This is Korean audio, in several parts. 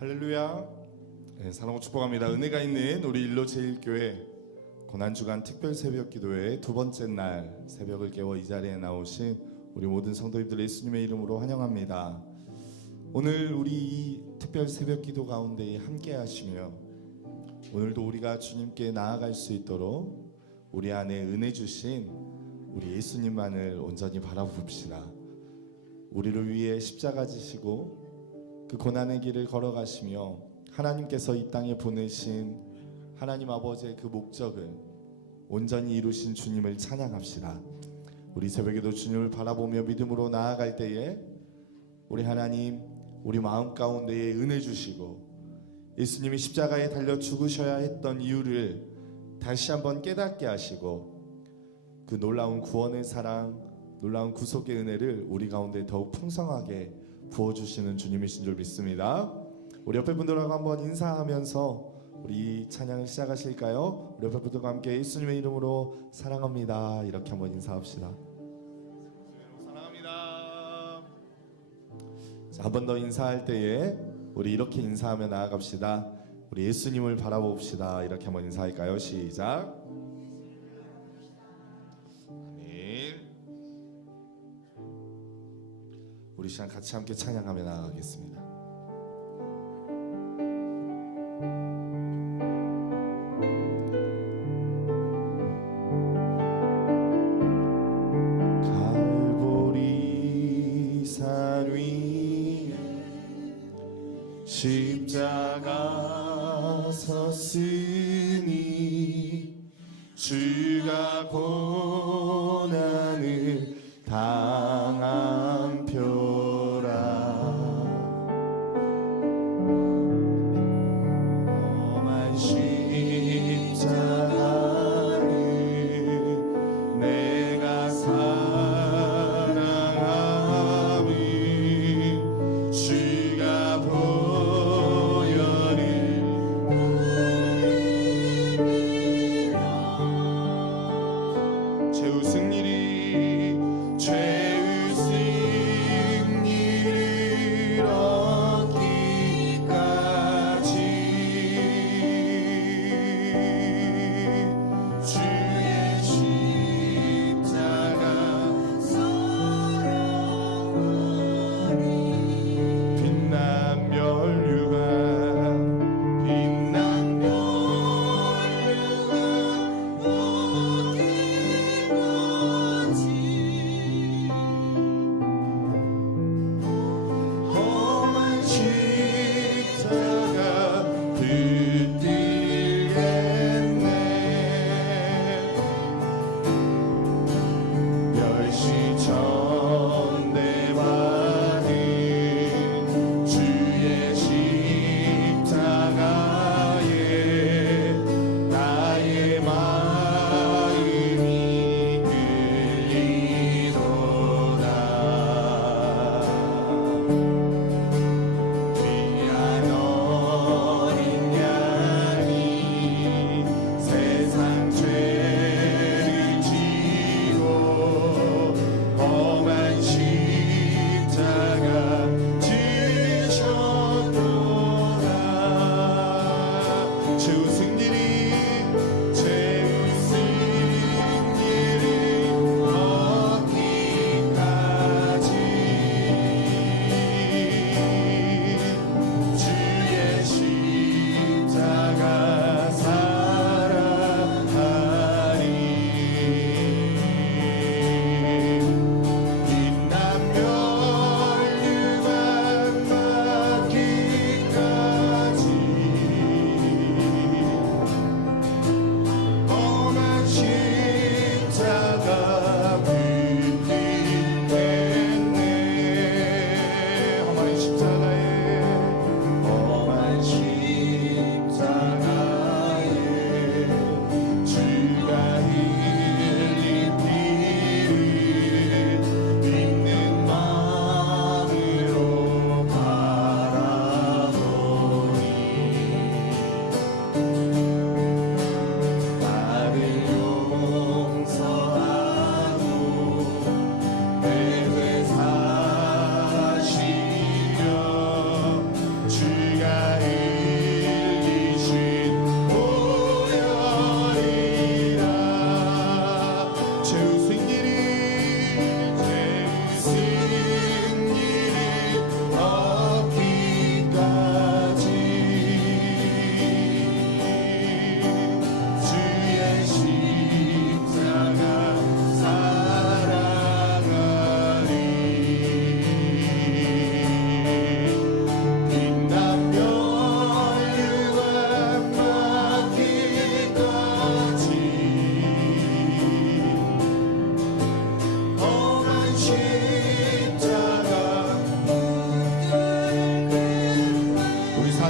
할렐루야. 네, 사랑하고 축복합니다. 은혜가 있는 우리 일로 제일교회 고난주간 특별 새벽 기도회 두 번째 날 새벽을 깨워 이 자리에 나오신 우리 모든 성도님들 예수님의 이름으로 환영합니다. 오늘 우리 이 특별 새벽 기도 가운데 함께 하시며 오늘도 우리가 주님께 나아갈 수 있도록 우리 안에 은혜 주신 우리 예수님만을 온전히 바라봅시다. 우리를 위해 십자가 지시고 그 고난의 길을 걸어가시며 하나님께서 이 땅에 보내신 하나님 아버지의 그 목적을 온전히 이루신 주님을 찬양합시다. 우리 새벽에도 주님을 바라보며 믿음으로 나아갈 때에 우리 하나님 우리 마음 가운데에 은혜 주시고 예수님이 십자가에 달려 죽으셔야 했던 이유를 다시 한번 깨닫게 하시고 그 놀라운 구원의 사랑, 놀라운 구속의 은혜를 우리 가운데 더욱 풍성하게 부어주시는 주님이신 줄 믿습니다. 우리 옆에 분들하고 한번 인사하면서 우리 찬양을 시작하실까요? 우리 옆에 분들과 함께 예수님의 이름으로 사랑합니다 이렇게 한번 인사합시다. 사랑합니다. 한 번 더 인사할 때에 우리 이렇게 인사하며 나아갑시다. 우리 예수님을 바라봅시다 이렇게 한번 인사할까요? 시작. 우리 시간 같이 함께 찬양하며 나아가겠습니다. 갈보리 산 위에 십자가 섰으니 주가 고난을 당한 표라. 험한 십자가를 내가 사랑함은 주가 보혈을 죄의 승리를 얻기까지 주의 십자가 빛난 면류관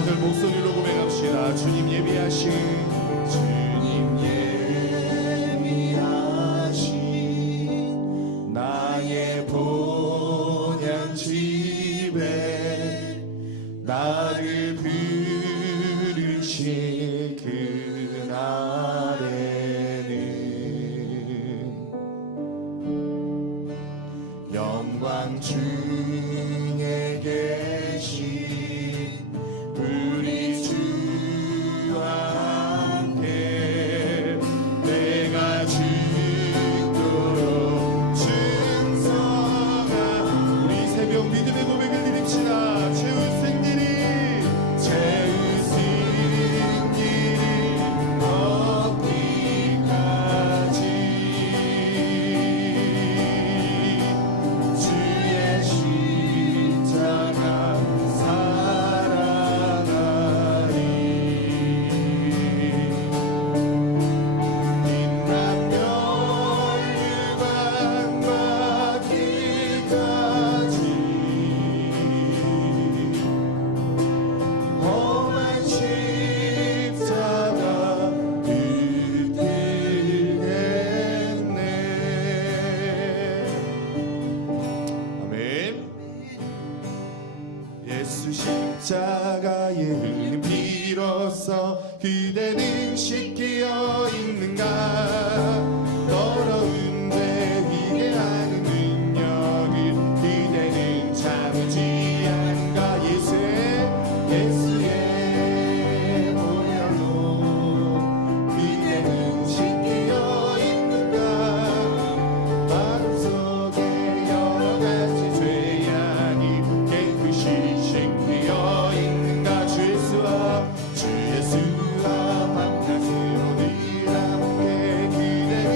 한절 목소리로 고백합시다. 주님 예비하신 주님 예비하신 나의 본향 집에 나를 부르실 그날에는 영광 중에 계신 우리 주와 함께 내가 죽도록 충성한 우리 새벽 믿음의 고백을 드립시다. 채우신 일이 얻기까지 주의 십자가 사랑하리. 빛난 멸류관과 기까지 험한 십자가 붙들겠네. 아멘. 예수 십자가의 흘린 피로써 그대는 씻기어 있는가. 더러운데 위대한 능력을 그대는 참지 않은가. 예수의 보혈로 그대는 씻기어 있는가. 마음속에 여러 가지 죄악이 깨끗이 씻기어 있는가. 주 예수와 밤낮으로 늘 함께 그대를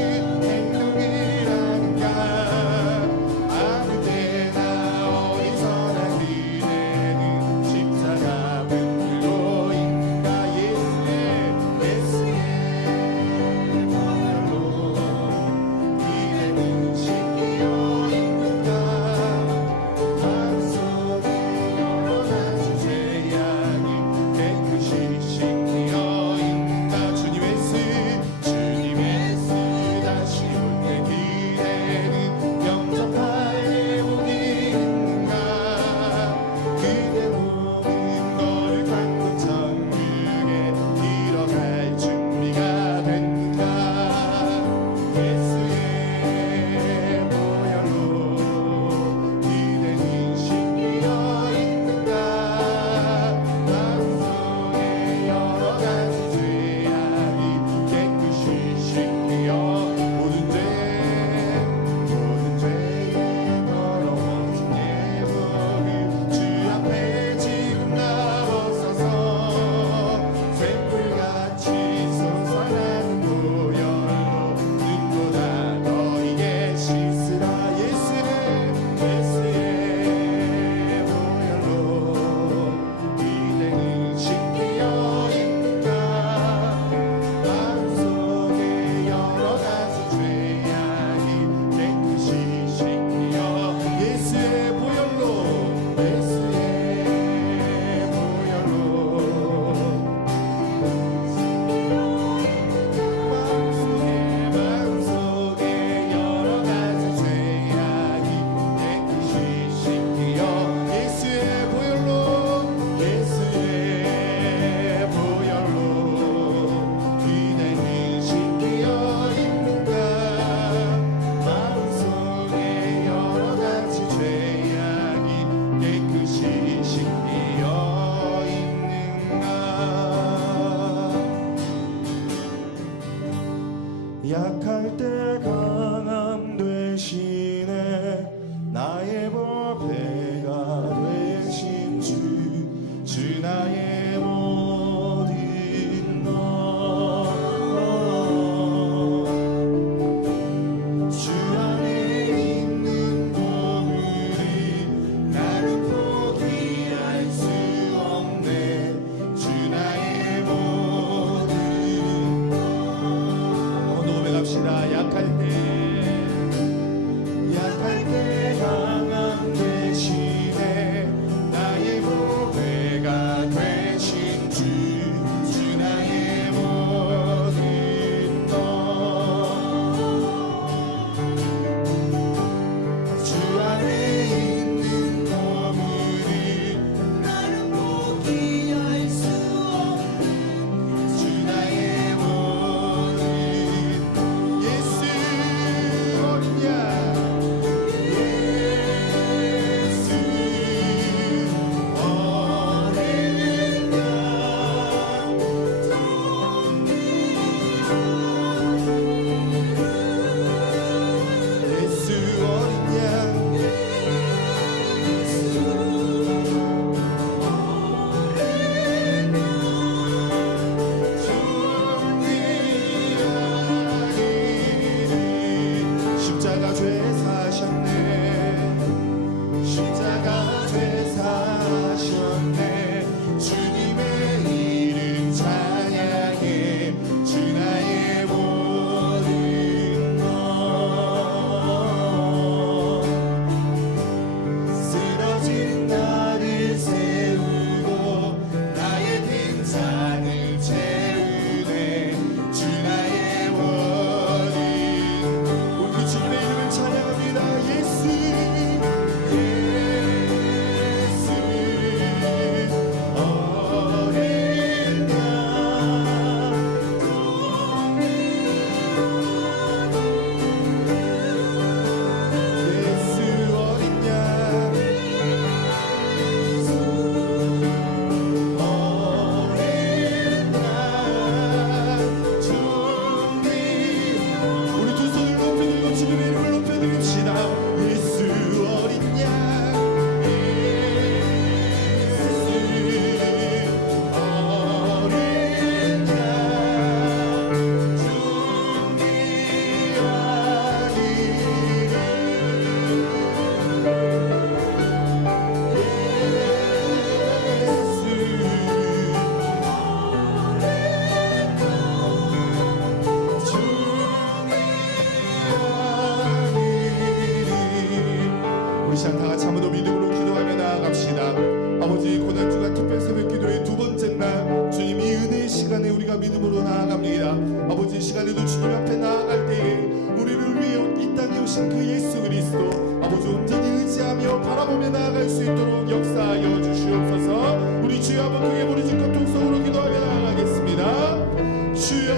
아버지, 고난주간 특별 새벽 기도의 두 번째 날, 주님 이 은혜의 시간에 우리가 믿음으로 나아갑니다. 아버지, 이 시간에도 주님 앞에 나아갈 때에 우리를 위해 이 땅에 오신 그 예수 그리스도 아버지 온전히 의지하며 바라보며 나아갈 수 있도록 역사하여 주시옵소서. 우리 주여 한번 크게 부르짖고 통성으로 기도하며 나아가겠습니다. 주여.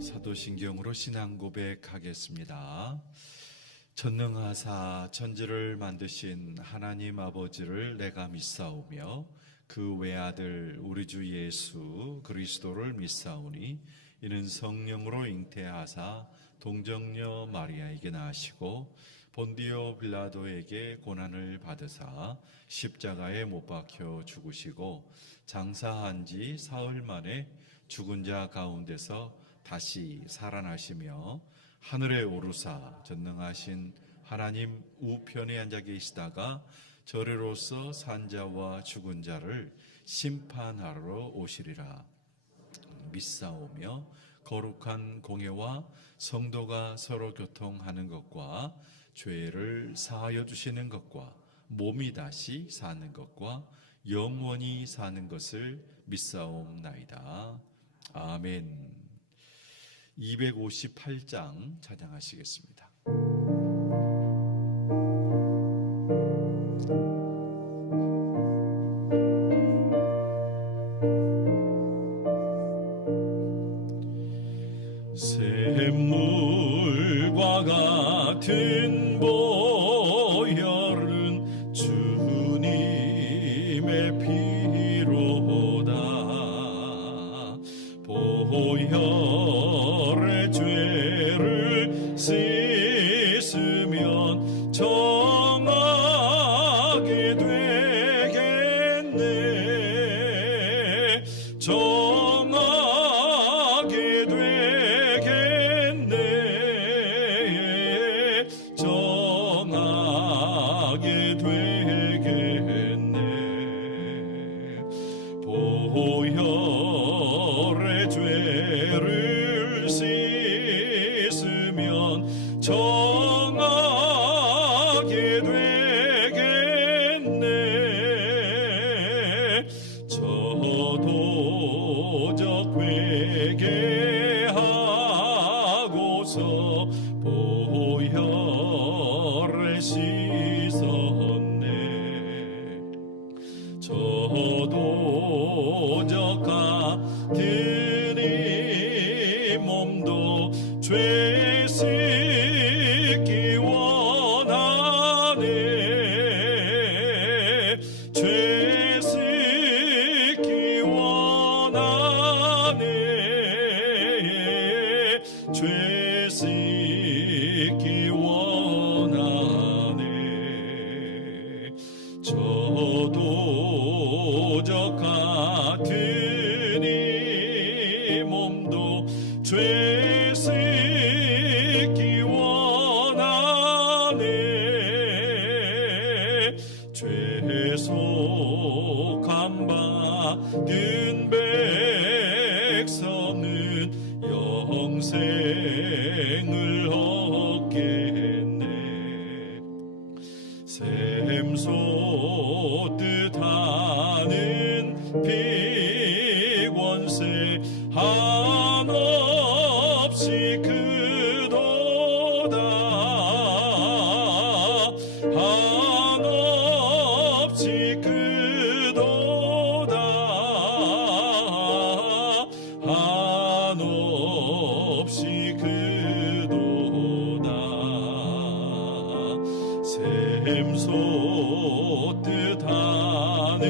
사도신경으로 신앙 고백하겠습니다. 전능하사 천지를 만드신 하나님 아버지를 내가 믿사오며 그 외아들 우리 주 예수 그리스도를 믿사오니 이는 성령으로 잉태하사 동정녀 마리아에게 나시고 본디오 빌라도에게 고난을 받으사 십자가에 못 박혀 죽으시고 장사한 지 사흘 만에 죽은 자 가운데서 다시 살아나시며 하늘에 오르사 전능하신 하나님 우편에 앉아 계시다가 저리로서 산자와 죽은 자를 심판하러 오시리라. 믿사오며 거룩한 공예와 성도가 서로 교통하는 것과 죄를 사하여 주시는 것과 몸이 다시 사는 것과 영원히 사는 것을 믿사옵나이다. 아멘. 258장 찬양하시겠습니다. 샘물과 같은 보혈은 주님의 피로다. 보혈의 죄를 씻으면 정하게 되겠네. 정하게 되겠네. 정하게 되겠네. 보혈의 죄를 씻으면 정하게 되겠네. 저도적 회개하고서 보혈에 씻었네. 저도적 같은 이 몸도 죄 씻기 원하네. 죄 씻기 원하네. 죄 씻기 원하네. 저도적 같은 이 몸도 죄 씻기 원하네. 죄속함 받은 백성은 영생을 얻겠네. 샘솟듯 하는 피권세 한없이 크도다. 한없이 크도다. 한없이 크도다. 샘솟 뜻하는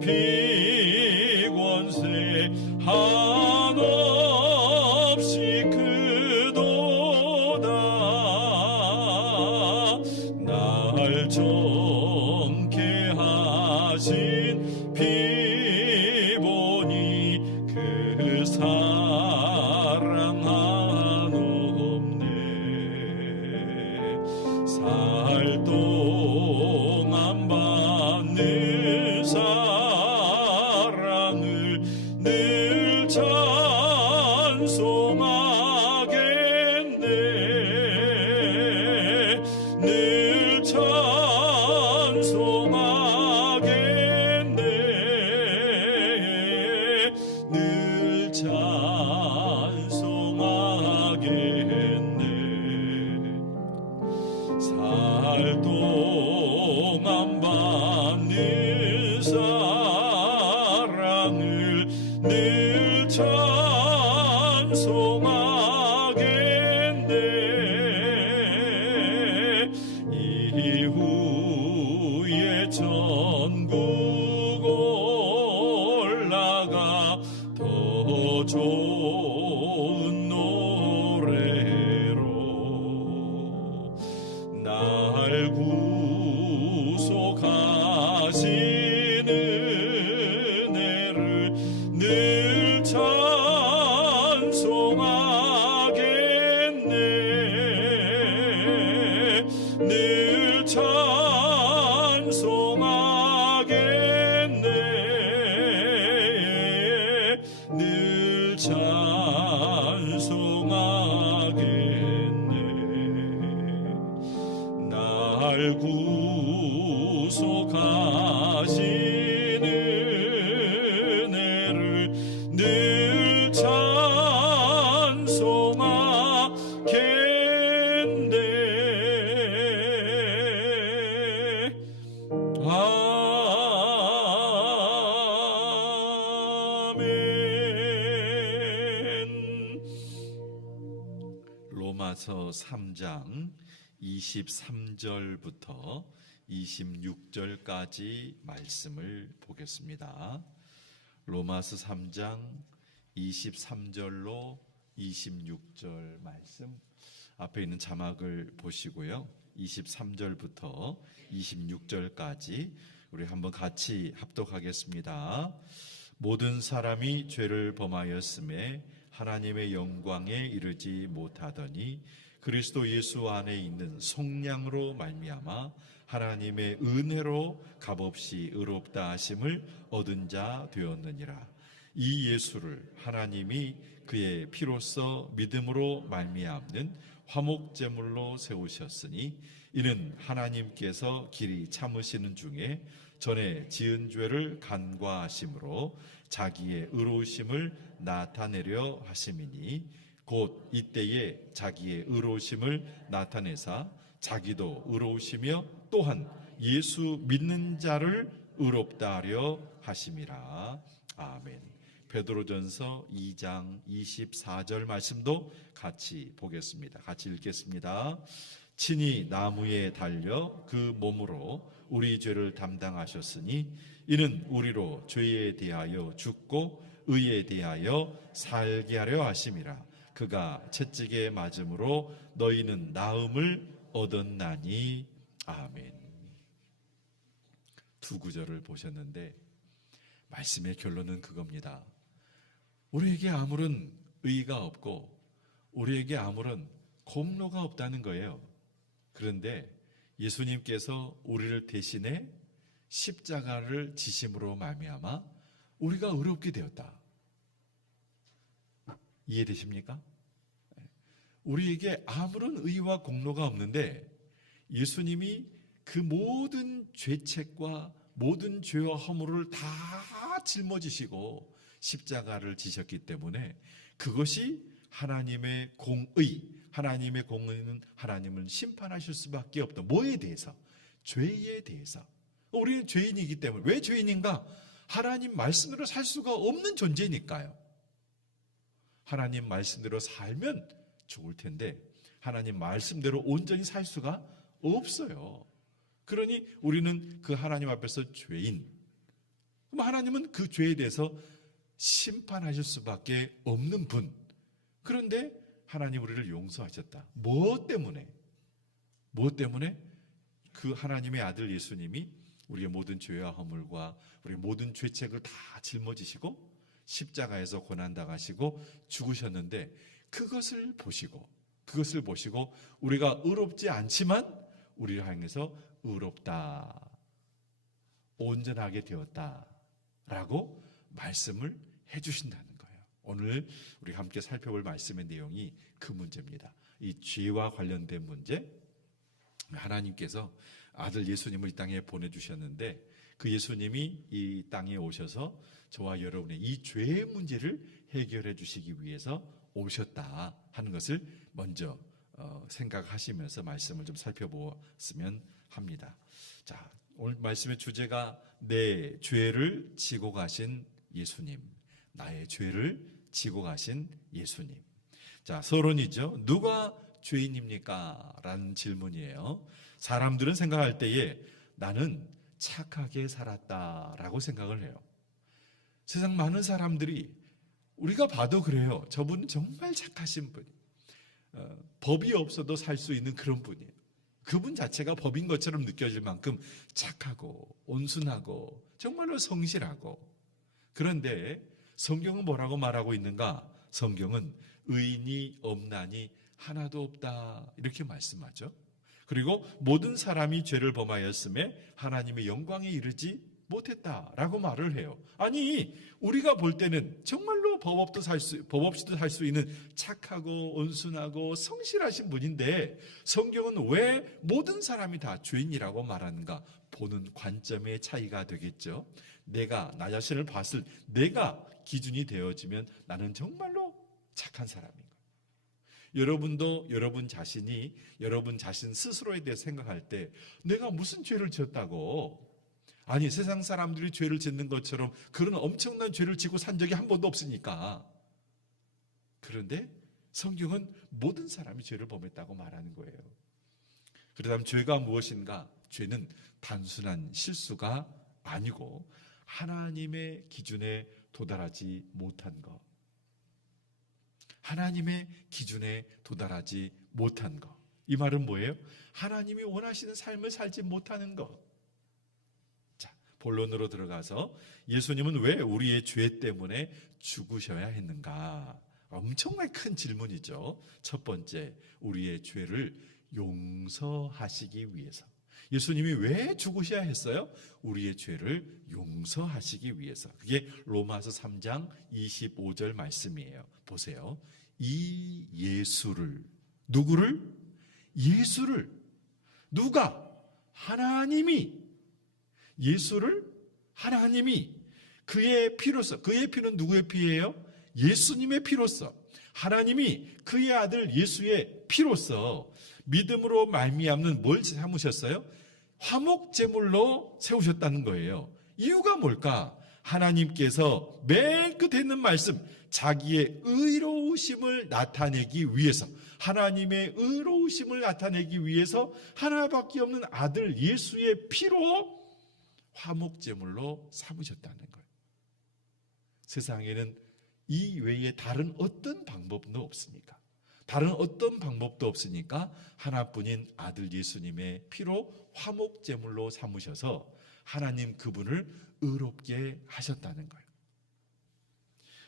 비권세 한없이 크도다. 날 정케 하신 피보니 그 사랑 한없네. 살 동안 받는 사랑을 늘 찬송하겠네. 늘 찬송하겠네. 늘 찬송하겠네. 살 동안 받는 사랑을 늘 찬송하겠네. 이후에 천국 올라가 더 좋은 노래로 날 구속하신 은혜를 늘 찬송하겠네. 늘 찬송하겠네. 늘 찬송하겠네. 날 구속하신 은혜를 늘 찬송하겠네. 아멘. 로마서 3장 23절부터 26절까지 말씀을 보겠습니다. 로마서 3장 23절로 26절 말씀, 앞에 있는 자막을 보시고요. 23절부터 26절까지 우리 한번 같이 합독하겠습니다. 모든 사람이 죄를 범하였음에 하나님의 영광에 이르지 못하더니 그리스도 예수 안에 있는 속량으로 말미암아 하나님의 은혜로 값없이 의롭다 하심을 얻은 자 되었느니라. 이 예수를 하나님이 그의 피로써 믿음으로 말미암는 화목제물로 세우셨으니 이는 하나님께서 길이 참으시는 중에 전에 지은 죄를 간과하심으로 자기의 의로우심을 나타내려 하심이니 곧 이때에 자기의 의로우심을 나타내사 자기도 의로우시며 또한 예수 믿는 자를 의롭다 하려 하심이라. 아멘. 베드로전서 2장 24절 말씀도 같이 보겠습니다. 같이 읽겠습니다. 친히 나무에 달려 그 몸으로 우리 죄를 담당하셨으니 이는 우리로 죄에 대하여 죽고 의에 대하여 살게 하려 하심이라. 그가 채찍에 맞음으로 너희는 나음을 얻었나니. 아멘. 두 구절을 보셨는데 말씀의 결론은 그겁니다. 우리에게 아무런 의의가 없고 우리에게 아무런 공로가 없다는 거예요. 그런데 예수님께서 우리를 대신해 십자가를 지심으로 말미암아 우리가 의롭게 되었다. 이해되십니까? 우리에게 아무런 의와 공로가 없는데 예수님이 그 모든 죄책과 모든 죄와 허물을 다 짊어지시고 십자가를 지셨기 때문에 그것이 하나님의 공의, 하나님의 공의는 하나님을 심판하실 수밖에 없다. 뭐에 대해서? 죄에 대해서. 우리는 죄인이기 때문에. 왜 죄인인가? 하나님 말씀대로 살 수가 없는 존재니까요. 하나님 말씀대로 살면 좋을 텐데 하나님 말씀대로 온전히 살 수가 없어요. 그러니 우리는 그 하나님 앞에서 죄인. 그럼 하나님은 그 죄에 대해서 심판하실 수밖에 없는 분. 그런데 하나님 우리를 용서하셨다. 무엇 때문에? 무엇 때문에? 그 하나님의 아들 예수님이 우리의 모든 죄와 허물과 우리의 모든 죄책을 다 짊어지시고 십자가에서 고난당하시고 죽으셨는데 그것을 보시고 우리가 의롭지 않지만 우리를 향해서 의롭다, 온전하게 되었다라고 말씀을 해주신다는 거예요. 오늘 우리가 함께 살펴볼 말씀의 내용이 그 문제입니다. 이 죄와 관련된 문제, 하나님께서 아들 예수님을 이 땅에 보내주셨는데 그 예수님이 이 땅에 오셔서 저와 여러분의 이 죄의 문제를 해결해 주시기 위해서 오셨다 하는 것을 먼저 생각하시면서 말씀을 좀 살펴보았으면 합니다. 자, 오늘 말씀의 주제가 내 죄를 지고 가신 예수님, 나의 죄를 지고 가신 예수님. 자, 서론이죠. 누가 죄인입니까? 라는 질문이에요. 사람들은 생각할 때에 나는 착하게 살았다라고 생각을 해요. 세상 많은 사람들이 우리가 봐도 그래요. 저분은 정말 착하신 분. 법이 없어도 살 수 있는 그런 분이에요. 그분 자체가 법인 것처럼 느껴질 만큼 착하고 온순하고 정말로 성실하고. 그런데 성경은 뭐라고 말하고 있는가? 성경은 의인이 없나니 하나도 없다 이렇게 말씀하죠. 그리고 모든 사람이 죄를 범하였음에 하나님의 영광에 이르지 못했다라고 말을 해요. 아니, 우리가 볼 때는 정말로 법 없이도 살 수 있는 착하고 온순하고 성실하신 분인데 성경은 왜 모든 사람이 다 죄인이라고 말하는가? 보는 관점의 차이가 되겠죠. 내가 나 자신을 봤을 내가 기준이 되어지면 나는 정말로 착한 사람인 거예요. 여러분도 여러분 자신이 여러분 자신 스스로에 대해 생각할 때 내가 무슨 죄를 지었다고? 아니, 세상 사람들이 죄를 짓는 것처럼 그런 엄청난 죄를 지고 산 적이 한 번도 없으니까. 그런데 성경은 모든 사람이 죄를 범했다고 말하는 거예요. 그렇다면 죄가 무엇인가? 죄는 단순한 실수가 아니고 하나님의 기준에 도달하지 못한 것. 하나님의 기준에 도달하지 못한 것. 이 말은 뭐예요? 하나님이 원하시는 삶을 살지 못하는 것. 자, 본론으로 들어가서 예수님은 왜 우리의 죄 때문에 죽으셔야 했는가? 엄청나게 큰 질문이죠. 첫 번째, 우리의 죄를 용서하시기 위해서. 예수님이 왜 죽으셔야 했어요? 우리의 죄를 용서하시기 위해서. 그게 로마서 3장 25절 말씀이에요. 보세요. 이 예수를, 누구를? 예수를. 누가? 하나님이. 예수를 하나님이 그의 피로써, 그의 피는 누구의 피예요? 예수님의 피로써. 하나님이 그의 아들 예수의 피로써 믿음으로 말미암는 뭘 삼으셨어요? 화목제물로 세우셨다는 거예요. 이유가 뭘까? 하나님께서 맨 끝에 있는 말씀, 자기의 의로우심을 나타내기 위해서, 하나님의 의로우심을 나타내기 위해서 하나밖에 없는 아들 예수의 피로 화목제물로 삼으셨다는 거예요. 세상에는 이 외에 다른 어떤 방법도 없으니까. 다른 어떤 방법도 없으니까 하나뿐인 아들 예수님의 피로 화목제물로 삼으셔서 하나님 그분을 의롭게 하셨다는 거예요.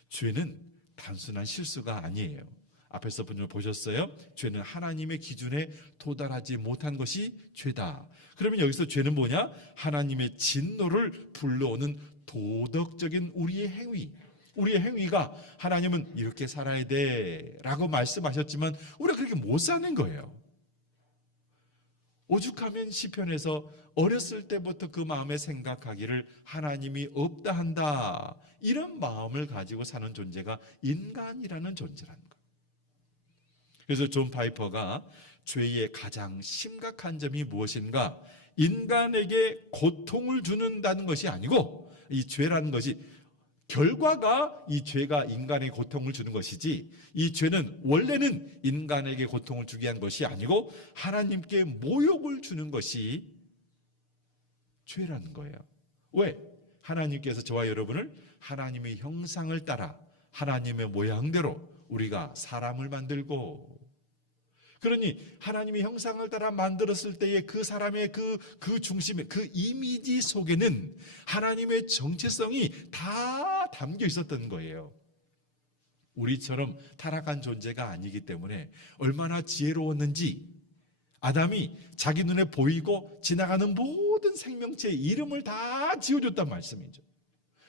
죄는 단순한 실수가 아니에요. 앞에서 분을 보셨어요? 죄는 하나님의 기준에 도달하지 못한 것이 죄다. 그러면 여기서 죄는 뭐냐? 하나님의 진노를 불러오는 도덕적인 우리의 행위. 우리의 행위가 하나님은 이렇게 살아야 돼 라고 말씀하셨지만 우리가 그렇게 못 사는 거예요. 오죽하면 시편에서 어렸을 때부터 그 마음에 생각하기를 하나님이 없다 한다, 이런 마음을 가지고 사는 존재가 인간이라는 존재라는 거예요. 그래서 존 파이퍼가 죄의 가장 심각한 점이 무엇인가? 인간에게 고통을 주는다는 것이 아니고, 이 죄라는 것이 결과가 이 죄가 인간에게 고통을 주는 것이지, 이 죄는 원래는 인간에게 고통을 주게 한 것이 아니고 하나님께 모욕을 주는 것이 죄라는 거예요. 왜? 하나님께서 저와 여러분을 하나님의 형상을 따라 하나님의 모양대로 우리가 사람을 만들고, 그러니 하나님의 형상을 따라 만들었을 때의 그 사람의 그 중심에, 그 이미지 속에는 하나님의 정체성이 다 담겨 있었던 거예요. 우리처럼 타락한 존재가 아니기 때문에 얼마나 지혜로웠는지 아담이 자기 눈에 보이고 지나가는 모든 생명체의 이름을 다 지어줬단 말씀이죠.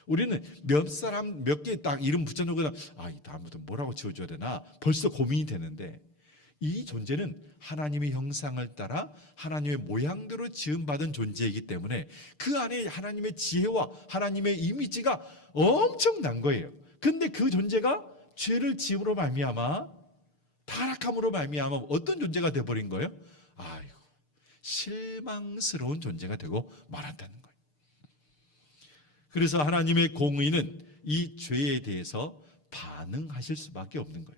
우리는 몇 개 딱 이름 붙여놓고 이 다음부터 뭐라고 지어줘야 되나 벌써 고민이 되는데, 이 존재는 하나님의 형상을 따라 하나님의 모양대로 지음받은 존재이기 때문에 그 안에 하나님의 지혜와 하나님의 이미지가 엄청난 거예요. 근데 그 존재가 죄를 지음으로 말미암아, 타락함으로 말미암아 어떤 존재가 되어버린 거예요? 아이고, 실망스러운 존재가 되고 말았다는 거예요. 그래서 하나님의 공의는 이 죄에 대해서 반응하실 수밖에 없는 거예요.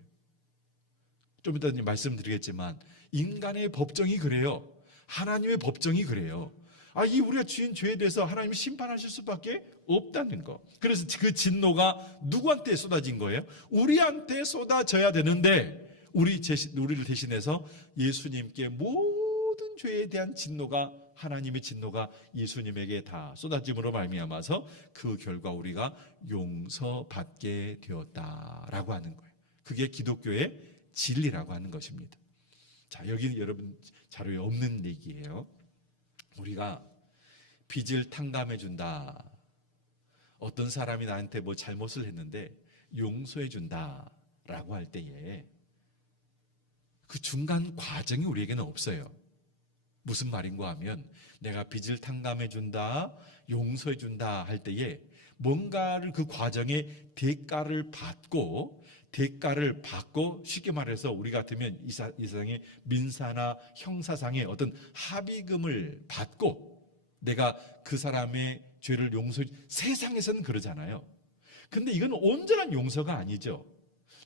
좀 이따 말씀드리겠지만 인간의 법정이 그래요. 하나님의 법정이 그래요. 이 우리가 지은 죄에 대해서 하나님이 심판하실 수밖에 없다는 거. 그래서 그 진노가 누구한테 쏟아진 거예요? 우리한테 쏟아져야 되는데 우리를 대신해서 예수님께 모든 죄에 대한 진노가, 하나님의 진노가 예수님에게 다 쏟아짐으로 말미암아서 그 결과 우리가 용서받게 되었다라고 하는 거예요. 그게 기독교의 진리라고 하는 것입니다. 자, 여기는 여러분 자료에 없는 얘기예요. 우리가 빚을 탕감해 준다, 어떤 사람이 나한테 뭐 잘못을 했는데 용서해 준다라고 할 때에 그 중간 과정이 우리에게는 없어요. 무슨 말인가 하면 내가 빚을 탕감해 준다, 용서해 준다 할 때에 뭔가를 그 과정에 대가를 받고 쉽게 말해서 우리 같으면 이 세상의 민사나 형사상의 어떤 합의금을 받고 내가 그 사람의 죄를 용서해, 세상에서는 그러잖아요. 근데 이건 온전한 용서가 아니죠.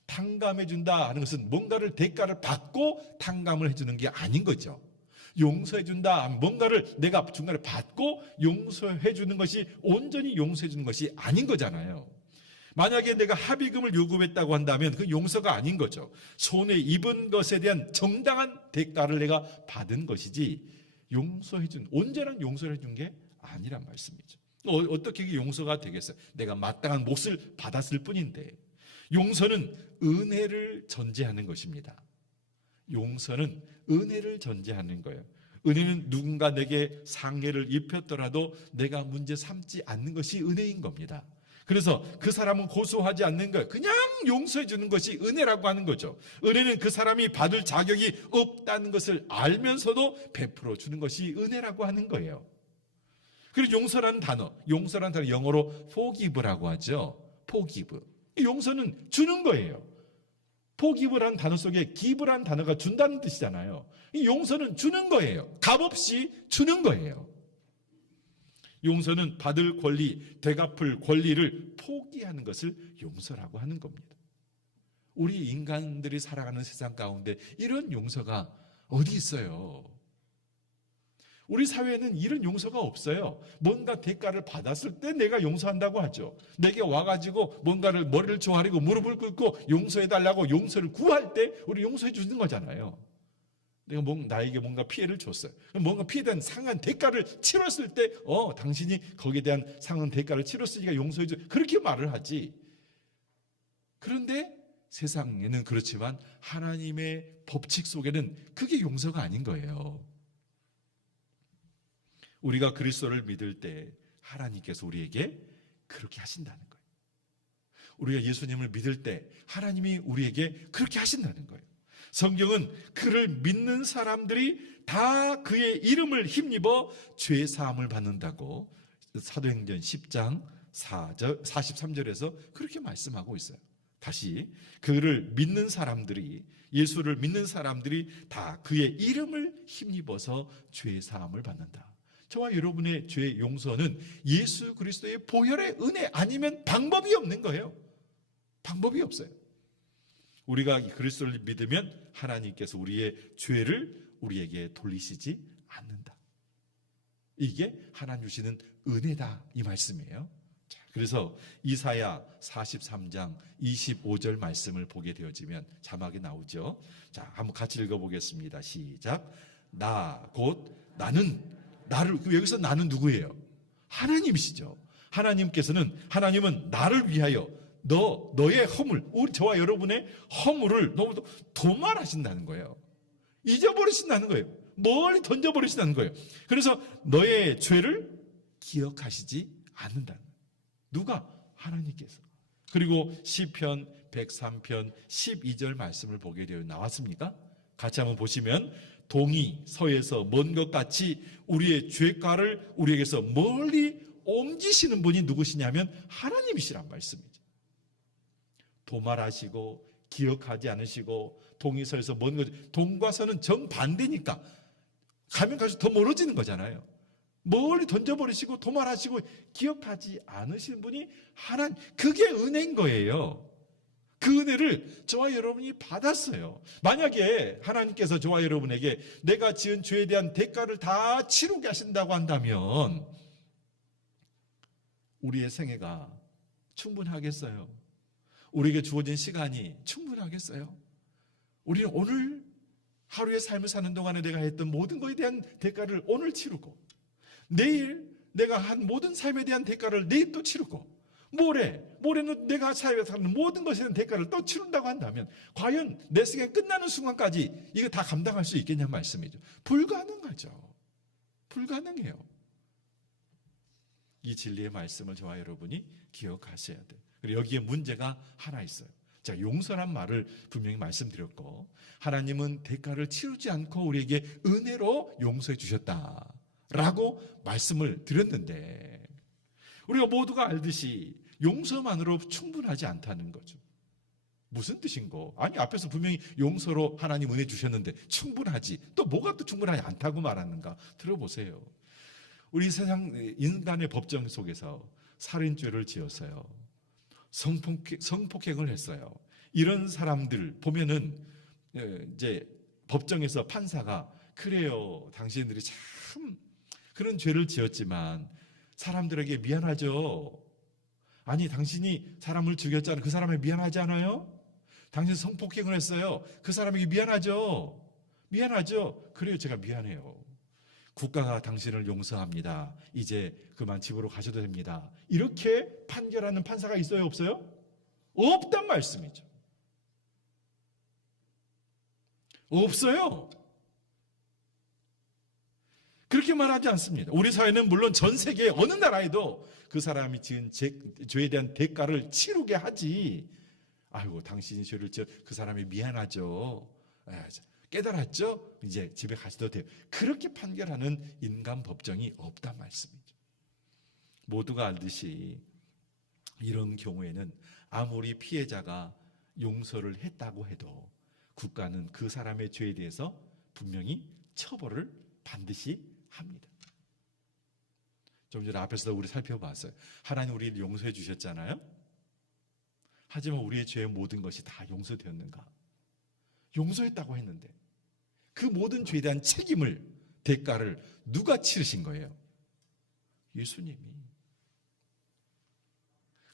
탕감해 준다 하는 것은 뭔가를 대가를 받고 탕감을 해주는 게 아닌 거죠. 용서해 준다, 뭔가를 내가 중간에 받고 용서해 주는 것이 온전히 용서해 주는 것이 아닌 거잖아요. 만약에 내가 합의금을 요구했다고 한다면 그 용서가 아닌 거죠. 손해 입은 것에 대한 정당한 대가를 내가 받은 것이지 온전한 용서를 해준 게 아니란 말씀이죠. 어떻게 이게 용서가 되겠어요? 내가 마땅한 몫을 받았을 뿐인데. 용서는 은혜를 전제하는 것입니다. 용서는 은혜를 전제하는 거예요. 은혜는 누군가 내게 상해를 입혔더라도 내가 문제 삼지 않는 것이 은혜인 겁니다. 그래서 그 사람은 고소하지 않는 거예요. 그냥 용서해 주는 것이 은혜라고 하는 거죠. 은혜는 그 사람이 받을 자격이 없다는 것을 알면서도 베풀어 주는 것이 은혜라고 하는 거예요. 그리고 용서라는 단어 영어로 forgive라고 하죠. forgive. 용서는 주는 거예요. forgive라는 단어 속에 give라는 단어가 준다는 뜻이잖아요. 이 용서는 주는 거예요. 값없이 주는 거예요. 용서는 받을 권리, 되갚을 권리를 포기하는 것을 용서라고 하는 겁니다. 우리 인간들이 살아가는 세상 가운데 이런 용서가 어디 있어요? 우리 사회에는 이런 용서가 없어요. 뭔가 대가를 받았을 때 내가 용서한다고 하죠. 내게 와가지고 뭔가를 머리를 조아리고 무릎을 꿇고 용서해달라고 용서를 구할 때 우리 용서해 주는 거잖아요. 내가 나에게 뭔가 피해를 줬어요. 뭔가 피해에 대한 상한 대가를 치렀을 때 당신이 거기에 대한 상한 대가를 치렀으니까 용서해 줘, 그렇게 말을 하지. 그런데 세상에는 그렇지만 하나님의 법칙 속에는 그게 용서가 아닌 거예요. 우리가 그리스도를 믿을 때 하나님께서 우리에게 그렇게 하신다는 거예요. 우리가 예수님을 믿을 때 하나님이 우리에게 그렇게 하신다는 거예요. 성경은 그를 믿는 사람들이 다 그의 이름을 힘입어 죄 사함을 받는다고 사도행전 10장 43절에서 그렇게 말씀하고 있어요. 다시 그를 믿는 사람들이, 예수를 믿는 사람들이 다 그의 이름을 힘입어서 죄 사함을 받는다. 저와 여러분의 죄 용서는 예수 그리스도의 보혈의 은혜 아니면 방법이 없는 거예요. 방법이 없어요. 우리가 그리스도를 믿으면 하나님께서 우리의 죄를 우리에게 돌리시지 않는다. 이게 하나님 주시는 은혜다 이 말씀이에요. 자, 그래서 이사야 43장 25절 말씀을 보게 되어지면 자막이 나오죠. 자, 한번 같이 읽어보겠습니다. 시작. 나 곧 나는 나를, 여기서 나는 누구예요? 하나님이시죠. 하나님은 나를 위하여 너의 허물, 저와 여러분의 허물을 너무 도말하신다는 거예요. 잊어버리신다는 거예요. 멀리 던져버리신다는 거예요. 그래서 너의 죄를 기억하시지 않는다는 거예요. 누가? 하나님께서. 그리고 시편 103편 12절 말씀을 보게 되어 나왔습니까? 같이 한번 보시면 동이 서에서 먼 것 같이 우리의 죄가를 우리에게서 멀리 옮기시는 분이 누구시냐면 하나님이시란 말씀이죠. 도말하시고 기억하지 않으시고 동이 서에서 먼 것, 동과 서는 정반대니까 가면 갈수록 더 멀어지는 거잖아요. 멀리 던져버리시고 도말하시고 기억하지 않으시는 분이 하나님, 그게 은혜인 거예요. 그 은혜를 저와 여러분이 받았어요. 만약에 하나님께서 저와 여러분에게 내가 지은 죄에 대한 대가를 다 치르게 하신다고 한다면 우리의 생애가 충분하겠어요? 우리에게 주어진 시간이 충분하겠어요? 우리는 오늘 하루의 삶을 사는 동안에 내가 했던 모든 것에 대한 대가를 오늘 치르고, 내일 내가 한 모든 삶에 대한 대가를 내일 또 치르고, 모레는 내가 사회에 사는 모든 것에 대한 대가를 또 치른다고 한다면 과연 내 생애 끝나는 순간까지 이거 다 감당할 수 있겠냐는 말씀이죠. 불가능하죠. 불가능해요. 이 진리의 말씀을 저와 여러분이 기억하셔야 돼요. 그리고 여기에 문제가 하나 있어요. 자, 용서란 말을 분명히 말씀드렸고, 하나님은 대가를 치르지 않고 우리에게 은혜로 용서해 주셨다라고 말씀을 드렸는데, 우리가 모두가 알듯이 용서만으로 충분하지 않다는 거죠. 무슨 뜻인고? 아니, 앞에서 분명히 용서로 하나님 은혜 주셨는데 충분하지, 또 뭐가 또 충분하지 않다고 말하는가? 들어보세요. 우리 세상 인간의 법정 속에서 살인죄를 지었어요. 성폭행을 했어요. 이런 사람들 보면은 이제 법정에서 판사가 그래요, 당신들이 참 그런 죄를 지었지만 사람들에게 미안하죠. 아니, 당신이 사람을 죽였잖아요. 그 사람에 미안하지 않아요? 당신 성폭행을 했어요. 그 사람에게 미안하죠. 미안하죠. 그래요, 제가 미안해요. 국가가 당신을 용서합니다. 이제 그만 집으로 가셔도 됩니다. 이렇게 판결하는 판사가 있어요, 없어요? 없단 말씀이죠. 없어요. 그렇게 말하지 않습니다. 우리 사회는 물론 전 세계 어느 나라에도 그 사람이 지은 죄에 대한 대가를 치르게 하지. 아이고, 당신이 죄를 지어 그 사람이 미안하죠. 깨달았죠? 이제 집에 가셔도 돼요. 그렇게 판결하는 인간 법정이 없단 말씀이죠. 모두가 알듯이 이런 경우에는 아무리 피해자가 용서를 했다고 해도 국가는 그 사람의 죄에 대해서 분명히 처벌을 반드시 합니다. 좀 전에 앞에서도 우리 살펴봤어요. 하나님 우리를 용서해 주셨잖아요. 하지만 우리의 죄의 모든 것이 다 용서되었는가? 용서했다고 했는데 그 모든 죄에 대한 책임을, 대가를 누가 치르신 거예요? 예수님이.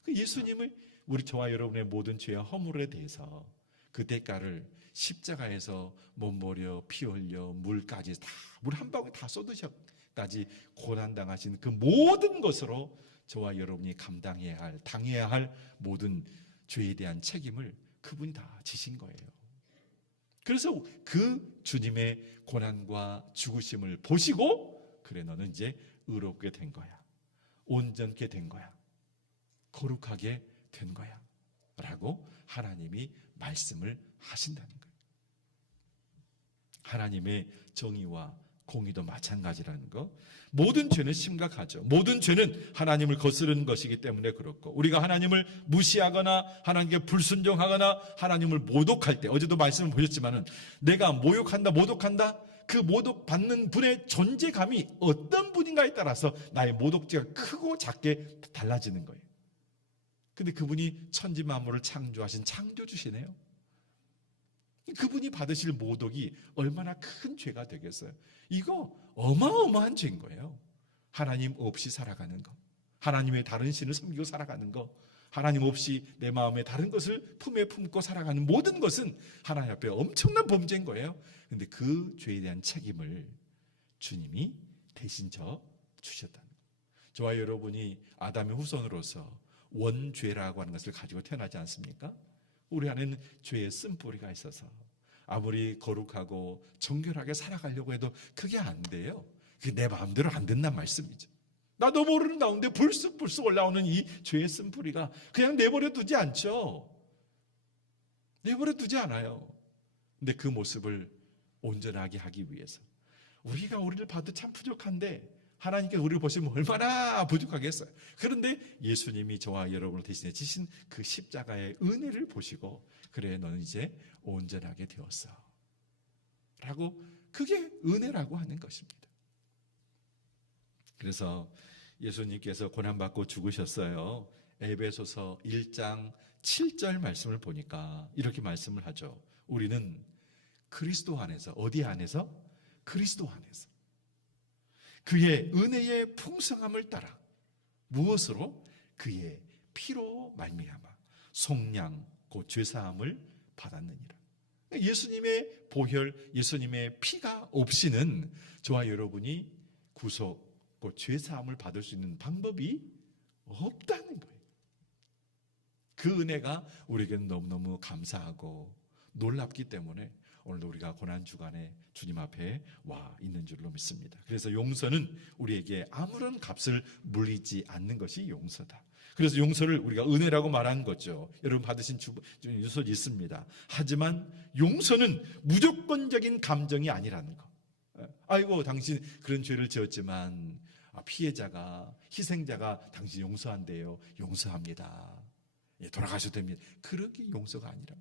그 예수님을 우리 저와 여러분의 모든 죄와 허물에 대해서 그 대가를 십자가에서 몸버려 피 흘려 물까지 다, 물 한 방울 다 쏟으셔까지 고난당하신 그 모든 것으로 저와 여러분이 감당해야 할, 당해야 할 모든 죄에 대한 책임을 그분이 다 지신 거예요. 그래서 그 주님의 고난과 죽으심을 보시고, 그래, 너는 이제 의롭게 된 거야, 온전케 된 거야, 거룩하게 된 거야 라고 하나님이 말씀을 하신다는 거예요. 하나님의 정의와 공의도 마찬가지라는 것. 모든 죄는 심각하죠. 모든 죄는 하나님을 거스르는 것이기 때문에 그렇고, 우리가 하나님을 무시하거나 하나님께 불순종하거나 하나님을 모독할 때, 어제도 말씀을 보셨지만은 내가 모독한다, 그 모독받는 분의 존재감이 어떤 분인가에 따라서 나의 모독죄가 크고 작게 달라지는 거예요. 근데 그분이 천지 만물을 창조하신 창조주시네요. 그분이 받으실 모독이 얼마나 큰 죄가 되겠어요? 이거 어마어마한 죄인 거예요. 하나님 없이 살아가는 거, 하나님의 다른 신을 섬기고 살아가는 거, 하나님 없이 내 마음에 다른 것을 품에 품고 살아가는 모든 것은 하나님 앞에 엄청난 범죄인 거예요. 그런데 그 죄에 대한 책임을 주님이 대신 져 주셨다는 거예요. 저와 여러분이 아담의 후손으로서 원죄라고 하는 것을 가지고 태어나지 않습니까? 우리 안에는 죄의 쓴뿌리가 있어서 아무리 거룩하고 정결하게 살아가려고 해도 그게 안 돼요. 그게 내 마음대로 안 된다는 말씀이죠. 나도 모르는 가운데 불쑥불쑥 올라오는 이 죄의 쓴뿌리가 그냥 내버려 두지 않죠. 내버려 두지 않아요. 근데 그 모습을 온전하게 하기 위해서 우리가 우리를 봐도 참 부족한데 하나님께 우리를 보시면 얼마나 부족하겠어요. 그런데 예수님이 저와 여러분을 대신해 지신 그 십자가의 은혜를 보시고 그래 너는 이제 온전하게 되었어 라고, 그게 은혜라고 하는 것입니다. 그래서 예수님께서 고난받고 죽으셨어요. 에베소서 1장 7절 말씀을 보니까 이렇게 말씀을 하죠. 우리는 그리스도 안에서, 어디 안에서? 그리스도 안에서 그의 은혜의 풍성함을 따라 무엇으로? 그의 피로 말미암아 속량 곧 죄사함을 받았느니라. 예수님의 보혈, 예수님의 피가 없이는 저와 여러분이 구속 곧 죄사함을 받을 수 있는 방법이 없다는 거예요. 그 은혜가 우리에게는 너무너무 감사하고 놀랍기 때문에 오늘도 우리가 고난주간에 주님 앞에 와 있는 줄로 믿습니다. 그래서 용서는 우리에게 아무런 값을 물리지 않는 것이 용서다. 그래서 용서를 우리가 은혜라고 말하는 거죠. 여러분 받으신 유서도 있습니다. 하지만 용서는 무조건적인 감정이 아니라는 거. 아이고 당신 그런 죄를 지었지만 피해자가, 희생자가 당신 용서한대요. 용서합니다. 돌아가셔도 됩니다. 그렇게 용서가 아니라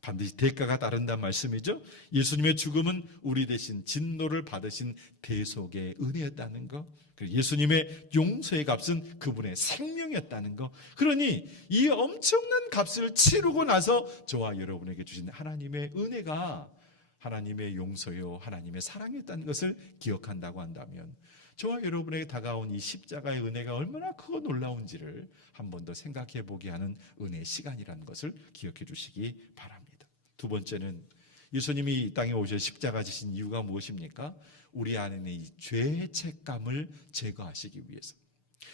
반드시 대가가 따른다는 말씀이죠. 예수님의 죽음은 우리 대신 진노를 받으신 대속의 은혜였다는 거, 예수님의 용서의 값은 그분의 생명이었다는 거. 그러니 이 엄청난 값을 치르고 나서 저와 여러분에게 주신 하나님의 은혜가 하나님의 용서요, 하나님의 사랑이었다는 것을 기억한다고 한다면 저와 여러분에게 다가온 이 십자가의 은혜가 얼마나 크고 놀라운지를 한 번 더 생각해 보게 하는 은혜의 시간이라는 것을 기억해 주시기 바랍니다. 두 번째는 예수님이 이 땅에 오셔 십자가 지신 이유가 무엇입니까? 우리 안에 있는 이 죄책감을 제거하시기 위해서.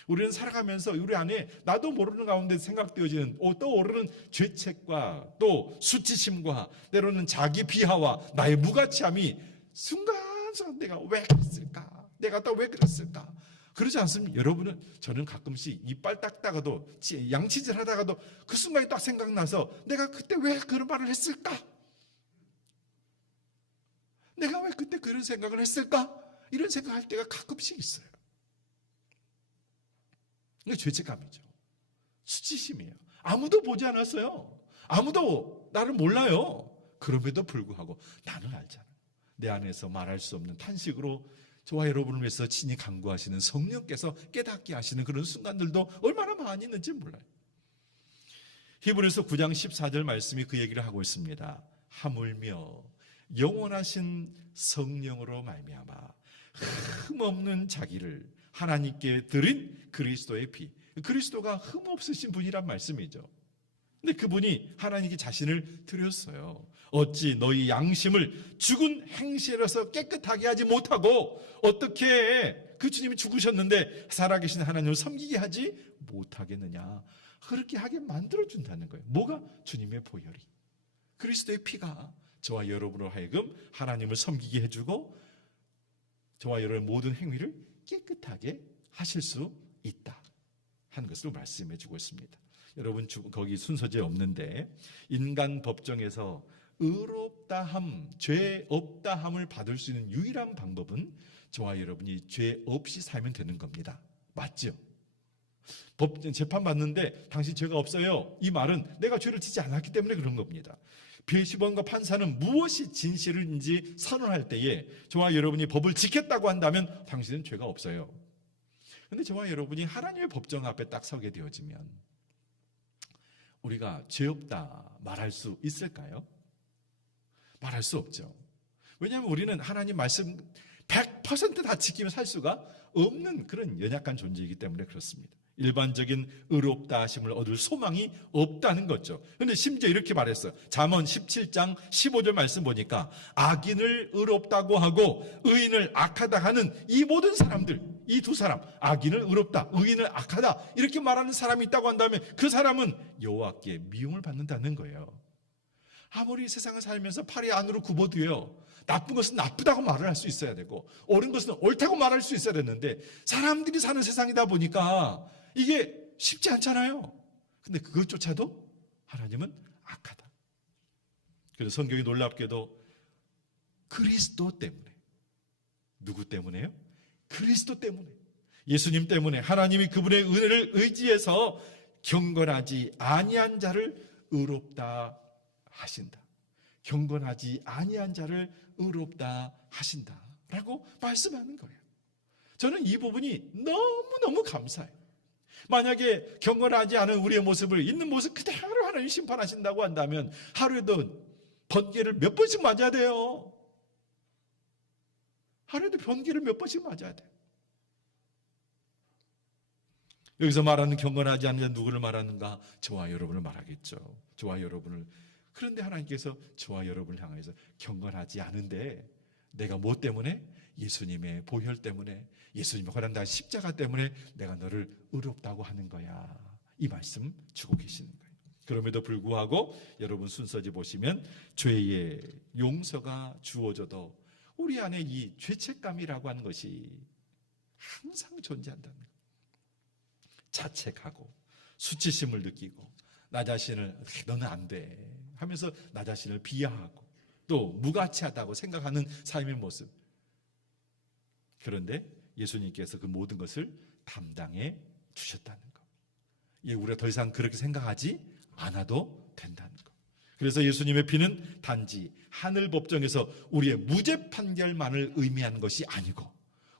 우리는 살아가면서 우리 안에 나도 모르는 가운데 생각되어지는 떠오르는 죄책과 또 수치심과 때로는 자기 비하와 나의 무가치함이 순간순간 내가 왜 그랬을까? 내가 또 왜 그랬을까? 그러지 않습니까? 여러분은, 저는 가끔씩 이빨 닦다가도 양치질 하다가도 그 순간이 딱 생각나서 내가 그때 왜 그런 말을 했을까? 내가 왜 그때 그런 생각을 했을까? 이런 생각할 때가 가끔씩 있어요. 이게 죄책감이죠. 수치심이에요. 아무도 보지 않았어요. 아무도 나를 몰라요. 그럼에도 불구하고 나는 알잖아. 내 안에서 말할 수 없는 탄식으로 저와 여러분을 위해서 친히 간구하시는 성령께서 깨닫게 하시는 그런 순간들도 얼마나 많이 있는지 몰라요. 히브리서 9장 14절 말씀이 그 얘기를 하고 있습니다. 하물며 영원하신 성령으로 말미암아 흠없는 자기를 하나님께 드린 그리스도의 피. 그리스도가 흠없으신 분이란 말씀이죠. 근데 그분이 하나님께 자신을 드렸어요. 어찌 너희 양심을 죽은 행실에서 깨끗하게 하지 못하고 어떻게 그 주님이 죽으셨는데 살아계신 하나님을 섬기게 하지 못하겠느냐. 그렇게 하게 만들어준다는 거예요. 뭐가? 주님의 보혈이, 그리스도의 피가 저와 여러분으로 하여금 하나님을 섬기게 해주고 저와 여러분의 모든 행위를 깨끗하게 하실 수 있다 하는 것을 말씀해 주고 있습니다. 여러분 거기 순서지에 없는데 인간 법정에서 의롭다함, 죄 없다함을 받을 수 있는 유일한 방법은 저와 여러분이 죄 없이 살면 되는 겁니다. 맞죠? 재판 받는데 당신 죄가 없어요. 이 말은 내가 죄를 짓지 않았기 때문에 그런 겁니다. 배심원과 판사는 무엇이 진실인지 선언할 때에 저와 여러분이 법을 지켰다고 한다면 당신은 죄가 없어요. 그런데 저와 여러분이 하나님의 법정 앞에 딱 서게 되어지면 우리가 죄 없다 말할 수 있을까요? 말할 수 없죠. 왜냐하면 우리는 하나님 말씀 100%다 지키며 살 수가 없는 그런 연약한 존재이기 때문에 그렇습니다. 일반적인 의롭다 하심을 얻을 소망이 없다는 거죠. 그런데 심지어 이렇게 말했어요. 잠언 17장 15절 말씀 보니까 악인을 의롭다고 하고 의인을 악하다 하는 이 모든 사람들, 이 두 사람, 악인을 의롭다, 의인을 악하다 이렇게 말하는 사람이 있다고 한다면 그 사람은 여호와께 미움을 받는다는 거예요. 아무리 세상을 살면서 팔이 안으로 굽어도요, 나쁜 것은 나쁘다고 말을 할 수 있어야 되고 옳은 것은 옳다고 말할 수 있어야 되는데 사람들이 사는 세상이다 보니까 이게 쉽지 않잖아요. 근데 그것조차도 하나님은 악하다. 그래서 성경이 놀랍게도 그리스도 때문에, 누구 때문에요? 그리스도 때문에, 예수님 때문에 하나님이 그분의 은혜를 의지해서 경건하지 아니한 자를 의롭다 하신다. 경건하지 아니한 자를 의롭다 하신다라고 말씀하는 거예요. 저는 이 부분이 너무너무 감사해요. 만약에 경건하지 않은 우리의 모습을 있는 모습 그대로 하나님 심판하신다고 한다면 하루에도 번개를 몇 번씩 맞아야 돼요. 하루에도 번개를 몇 번씩 맞아야 돼요. 여기서 말하는 경건하지 않는 자 누구를 말하는가? 저와 여러분을 말하겠죠. 저와 여러분을. 그런데 하나님께서 저와 여러분을 향해서 경건하지 않은데 내가 뭐 때문에? 예수님의 보혈 때문에, 예수님의 고난당한 십자가 때문에 내가 너를 의롭다고 하는 거야. 이 말씀 주고 계시는 거예요. 그럼에도 불구하고 여러분 순서지 보시면 죄의 용서가 주어져도 우리 안에 이 죄책감이라고 하는 것이 항상 존재한다는 거예요. 자책하고 수치심을 느끼고 나 자신을 너는 안 돼 하면서 나 자신을 비하하고 또 무가치하다고 생각하는 삶의 모습. 그런데 예수님께서 그 모든 것을 담당해 주셨다는 것. 예, 우리가 더 이상 그렇게 생각하지 않아도 된다는 것. 그래서 예수님의 피는 단지 하늘 법정에서 우리의 무죄 판결만을 의미하는 것이 아니고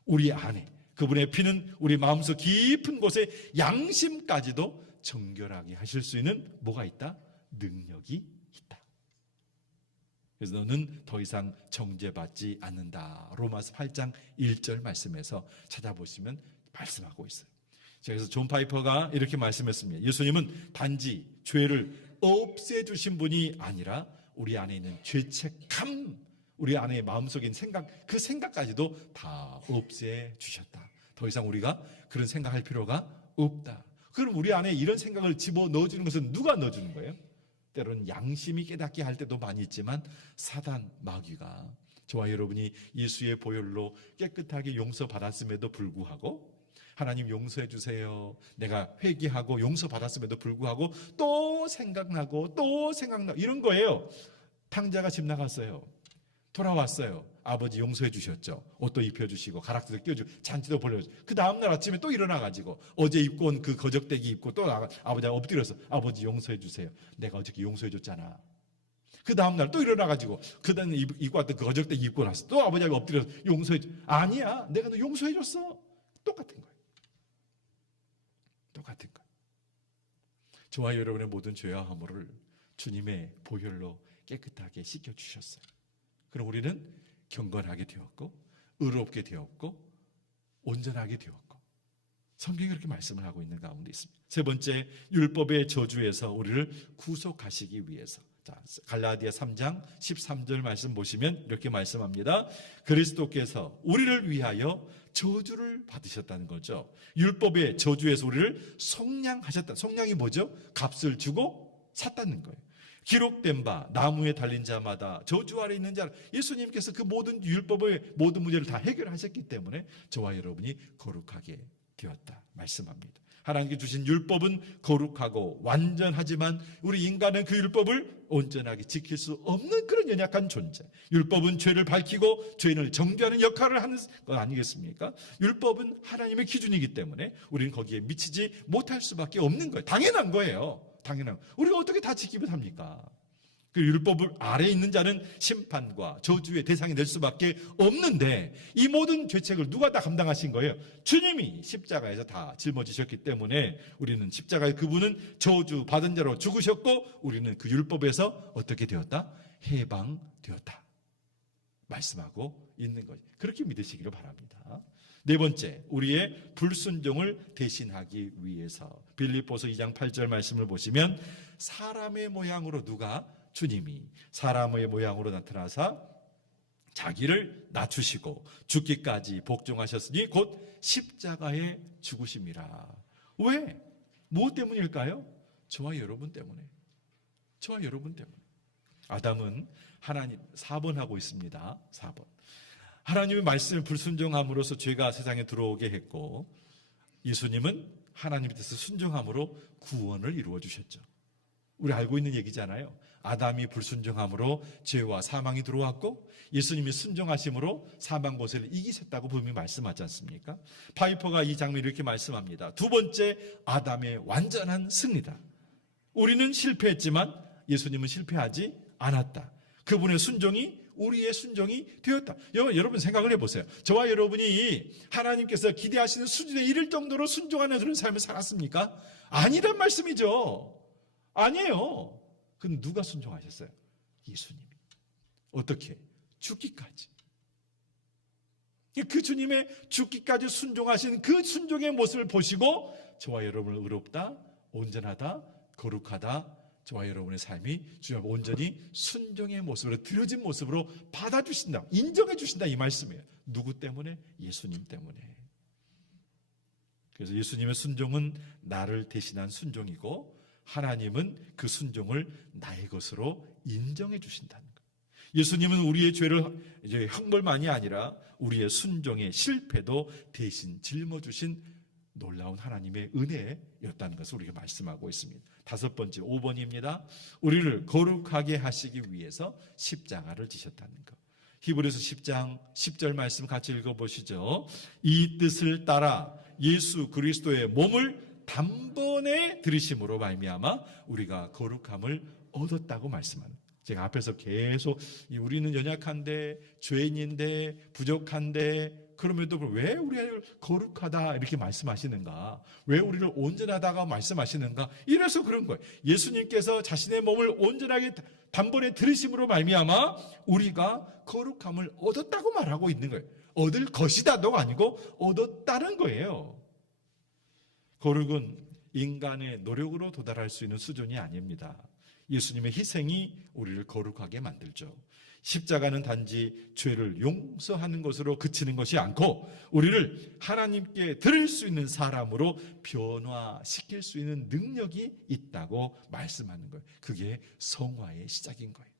우리 안에 그분의 피는 우리 마음속 깊은 곳에 양심까지도 정결하게 하실 수 있는 뭐가 있다? 능력이 있다. 그래서 너는 더 이상 정죄받지 않는다. 로마서 8장 1절 말씀에서 찾아보시면 말씀하고 있어요. 그래서 존 파이퍼가 이렇게 말씀했습니다. 예수님은 단지 죄를 없애주신 분이 아니라 우리 안에 있는 죄책감, 우리 안에 마음속에 있는 생각, 그 생각까지도 다 없애주셨다. 더 이상 우리가 그런 생각할 필요가 없다. 그럼 우리 안에 이런 생각을 집어 넣어주는 것은 누가 넣어주는 거예요? 때로는 양심이 깨닫게 할 때도 많이 있지만 사단, 마귀가 저와 여러분이 예수의 보혈로 깨끗하게 용서받았음에도 불구하고 하나님 용서해 주세요. 내가 회개하고 용서받았음에도 불구하고 또 생각나고 또 생각나고 이런 거예요. 탕자가 집 나갔어요. 돌아왔어요. 아버지 용서해 주셨죠. 옷도 입혀주시고 가락지도 끼워주고 잔치도 벌려주고 그 다음날 아침에 또 일어나가지고 어제 입고 온 그 거적대기 입고 또 아버지가 엎드려서 아버지 용서해 주세요. 내가 어저께 용서해 줬잖아. 그 다음날 또 일어나가지고 그 다음에 입고 왔던 그 거적대기 입고 나서 또 아버지가 엎드려서 용서해 줘. 아니야, 내가 너 용서해 줬어. 똑같은 거예요. 똑같은 거예요. 저와 여러분의 모든 죄와 허물을 주님의 보혈로 깨끗하게 씻겨주셨어요. 그럼 우리는 경건하게 되었고 의롭게 되었고 온전하게 되었고 성경이 그렇게 말씀을 하고 있는 가운데 있습니다. 세 번째, 율법의 저주에서 우리를 구속하시기 위해서. 자, 갈라디아 3장 13절 말씀 보시면 이렇게 말씀합니다. 그리스도께서 우리를 위하여 저주를 받으셨다는 거죠. 율법의 저주에서 우리를 속량하셨다. 속량이 뭐죠? 값을 주고 샀다는 거예요. 기록된 바 나무에 달린 자마다 저주 아래 있는 자, 예수님께서 그 모든 율법의 모든 문제를 다 해결하셨기 때문에 저와 여러분이 거룩하게 되었다 말씀합니다. 하나님께 주신 율법은 거룩하고 완전하지만 우리 인간은 그 율법을 온전하게 지킬 수 없는 그런 연약한 존재. 율법은 죄를 밝히고 죄인을 정죄하는 역할을 하는 것 아니겠습니까? 율법은 하나님의 기준이기 때문에 우리는 거기에 미치지 못할 수밖에 없는 거예요. 당연한 거예요. 당연한. 우리가 어떻게 다 지키면 합니까? 그 율법을 아래에 있는 자는 심판과 저주의 대상이 될 수밖에 없는데 이 모든 죄책을 누가 다 감당하신 거예요? 주님이 십자가에서 다 짊어지셨기 때문에 우리는 십자가에 그분은 저주 받은 자로 죽으셨고 우리는 그 율법에서 어떻게 되었다? 해방되었다. 말씀하고 있는 거죠. 그렇게 믿으시기를 바랍니다. 네 번째, 우리의 불순종을 대신하기 위해서 빌립보서 2장 8절 말씀을 보시면 사람의 모양으로 주님이 사람의 모양으로 나타나사 자기를 낮추시고 죽기까지 복종하셨으니 곧 십자가에 죽으심이라. 왜? 무엇 때문일까요? 저와 여러분 때문에. 저와 여러분 때문에. 아담은 하나님 4번 하고 있습니다. 4번. 하나님의 말씀을 불순종함으로써 죄가 세상에 들어오게 했고 예수님은 하나님의 뜻을 순종함으로 구원을 이루어 주셨죠. 우리 알고 있는 얘기잖아요. 아담이 불순종함으로 죄와 사망이 들어왔고 예수님이 순종하심으로 사망 고세를 이기셨다고 분명히 말씀하지 않습니까? 파이퍼가 이 장면을 이렇게 말씀합니다. 두 번째, 아담의 완전한 승리다. 우리는 실패했지만 예수님은 실패하지 않았다. 그분의 순종이 우리의 순종이 되었다. 여러분 생각을 해보세요. 저와 여러분이 하나님께서 기대하시는 수준에 이를 정도로 순종하는 그런 삶을 살았습니까? 아니란 말씀이죠. 아니에요. 그럼 누가 순종하셨어요? 예수님이. 어떻게? 죽기까지. 그 주님의 죽기까지 순종하신 그 순종의 모습을 보시고 저와 여러분을 의롭다, 온전하다, 거룩하다, 저와 여러분의 삶이 주님 온전히 순종의 모습으로 드려진 모습으로 받아주신다, 인정해 주신다 이 말씀이에요. 누구 때문에? 예수님 때문에. 그래서 예수님의 순종은 나를 대신한 순종이고 하나님은 그 순종을 나의 것으로 인정해 주신다는 거예요. 예수님은 우리의 죄를 이제 형벌만이 아니라 우리의 순종의 실패도 대신 짊어주신 놀라운 하나님의 은혜였다는 것을 우리가 말씀하고 있습니다. 다섯 번째 5번입니다. 우리를 거룩하게 하시기 위해서 십자가를 지셨다는 것. 히브리서 10장 10절 말씀 같이 읽어보시죠. 이 뜻을 따라 예수 그리스도의 몸을 단번에 들이심으로 말미암아 우리가 거룩함을 얻었다고 말씀하는. 제가 앞에서 계속 우리는 연약한데 죄인인데 부족한데 그럼에도 왜 우리를 거룩하다 이렇게 말씀하시는가? 왜 우리를 온전하다가 말씀하시는가? 이래서 그런 거예요. 예수님께서 자신의 몸을 온전하게 단번에 들이심으로 말미암아 우리가 거룩함을 얻었다고 말하고 있는 거예요. 얻을 것이다도 아니고 얻었다는 거예요. 거룩은 인간의 노력으로 도달할 수 있는 수준이 아닙니다. 예수님의 희생이 우리를 거룩하게 만들죠. 십자가는 단지 죄를 용서하는 것으로 그치는 것이 않고 우리를 하나님께 드릴 수 있는 사람으로 변화시킬 수 있는 능력이 있다고 말씀하는 거예요. 그게 성화의 시작인 거예요.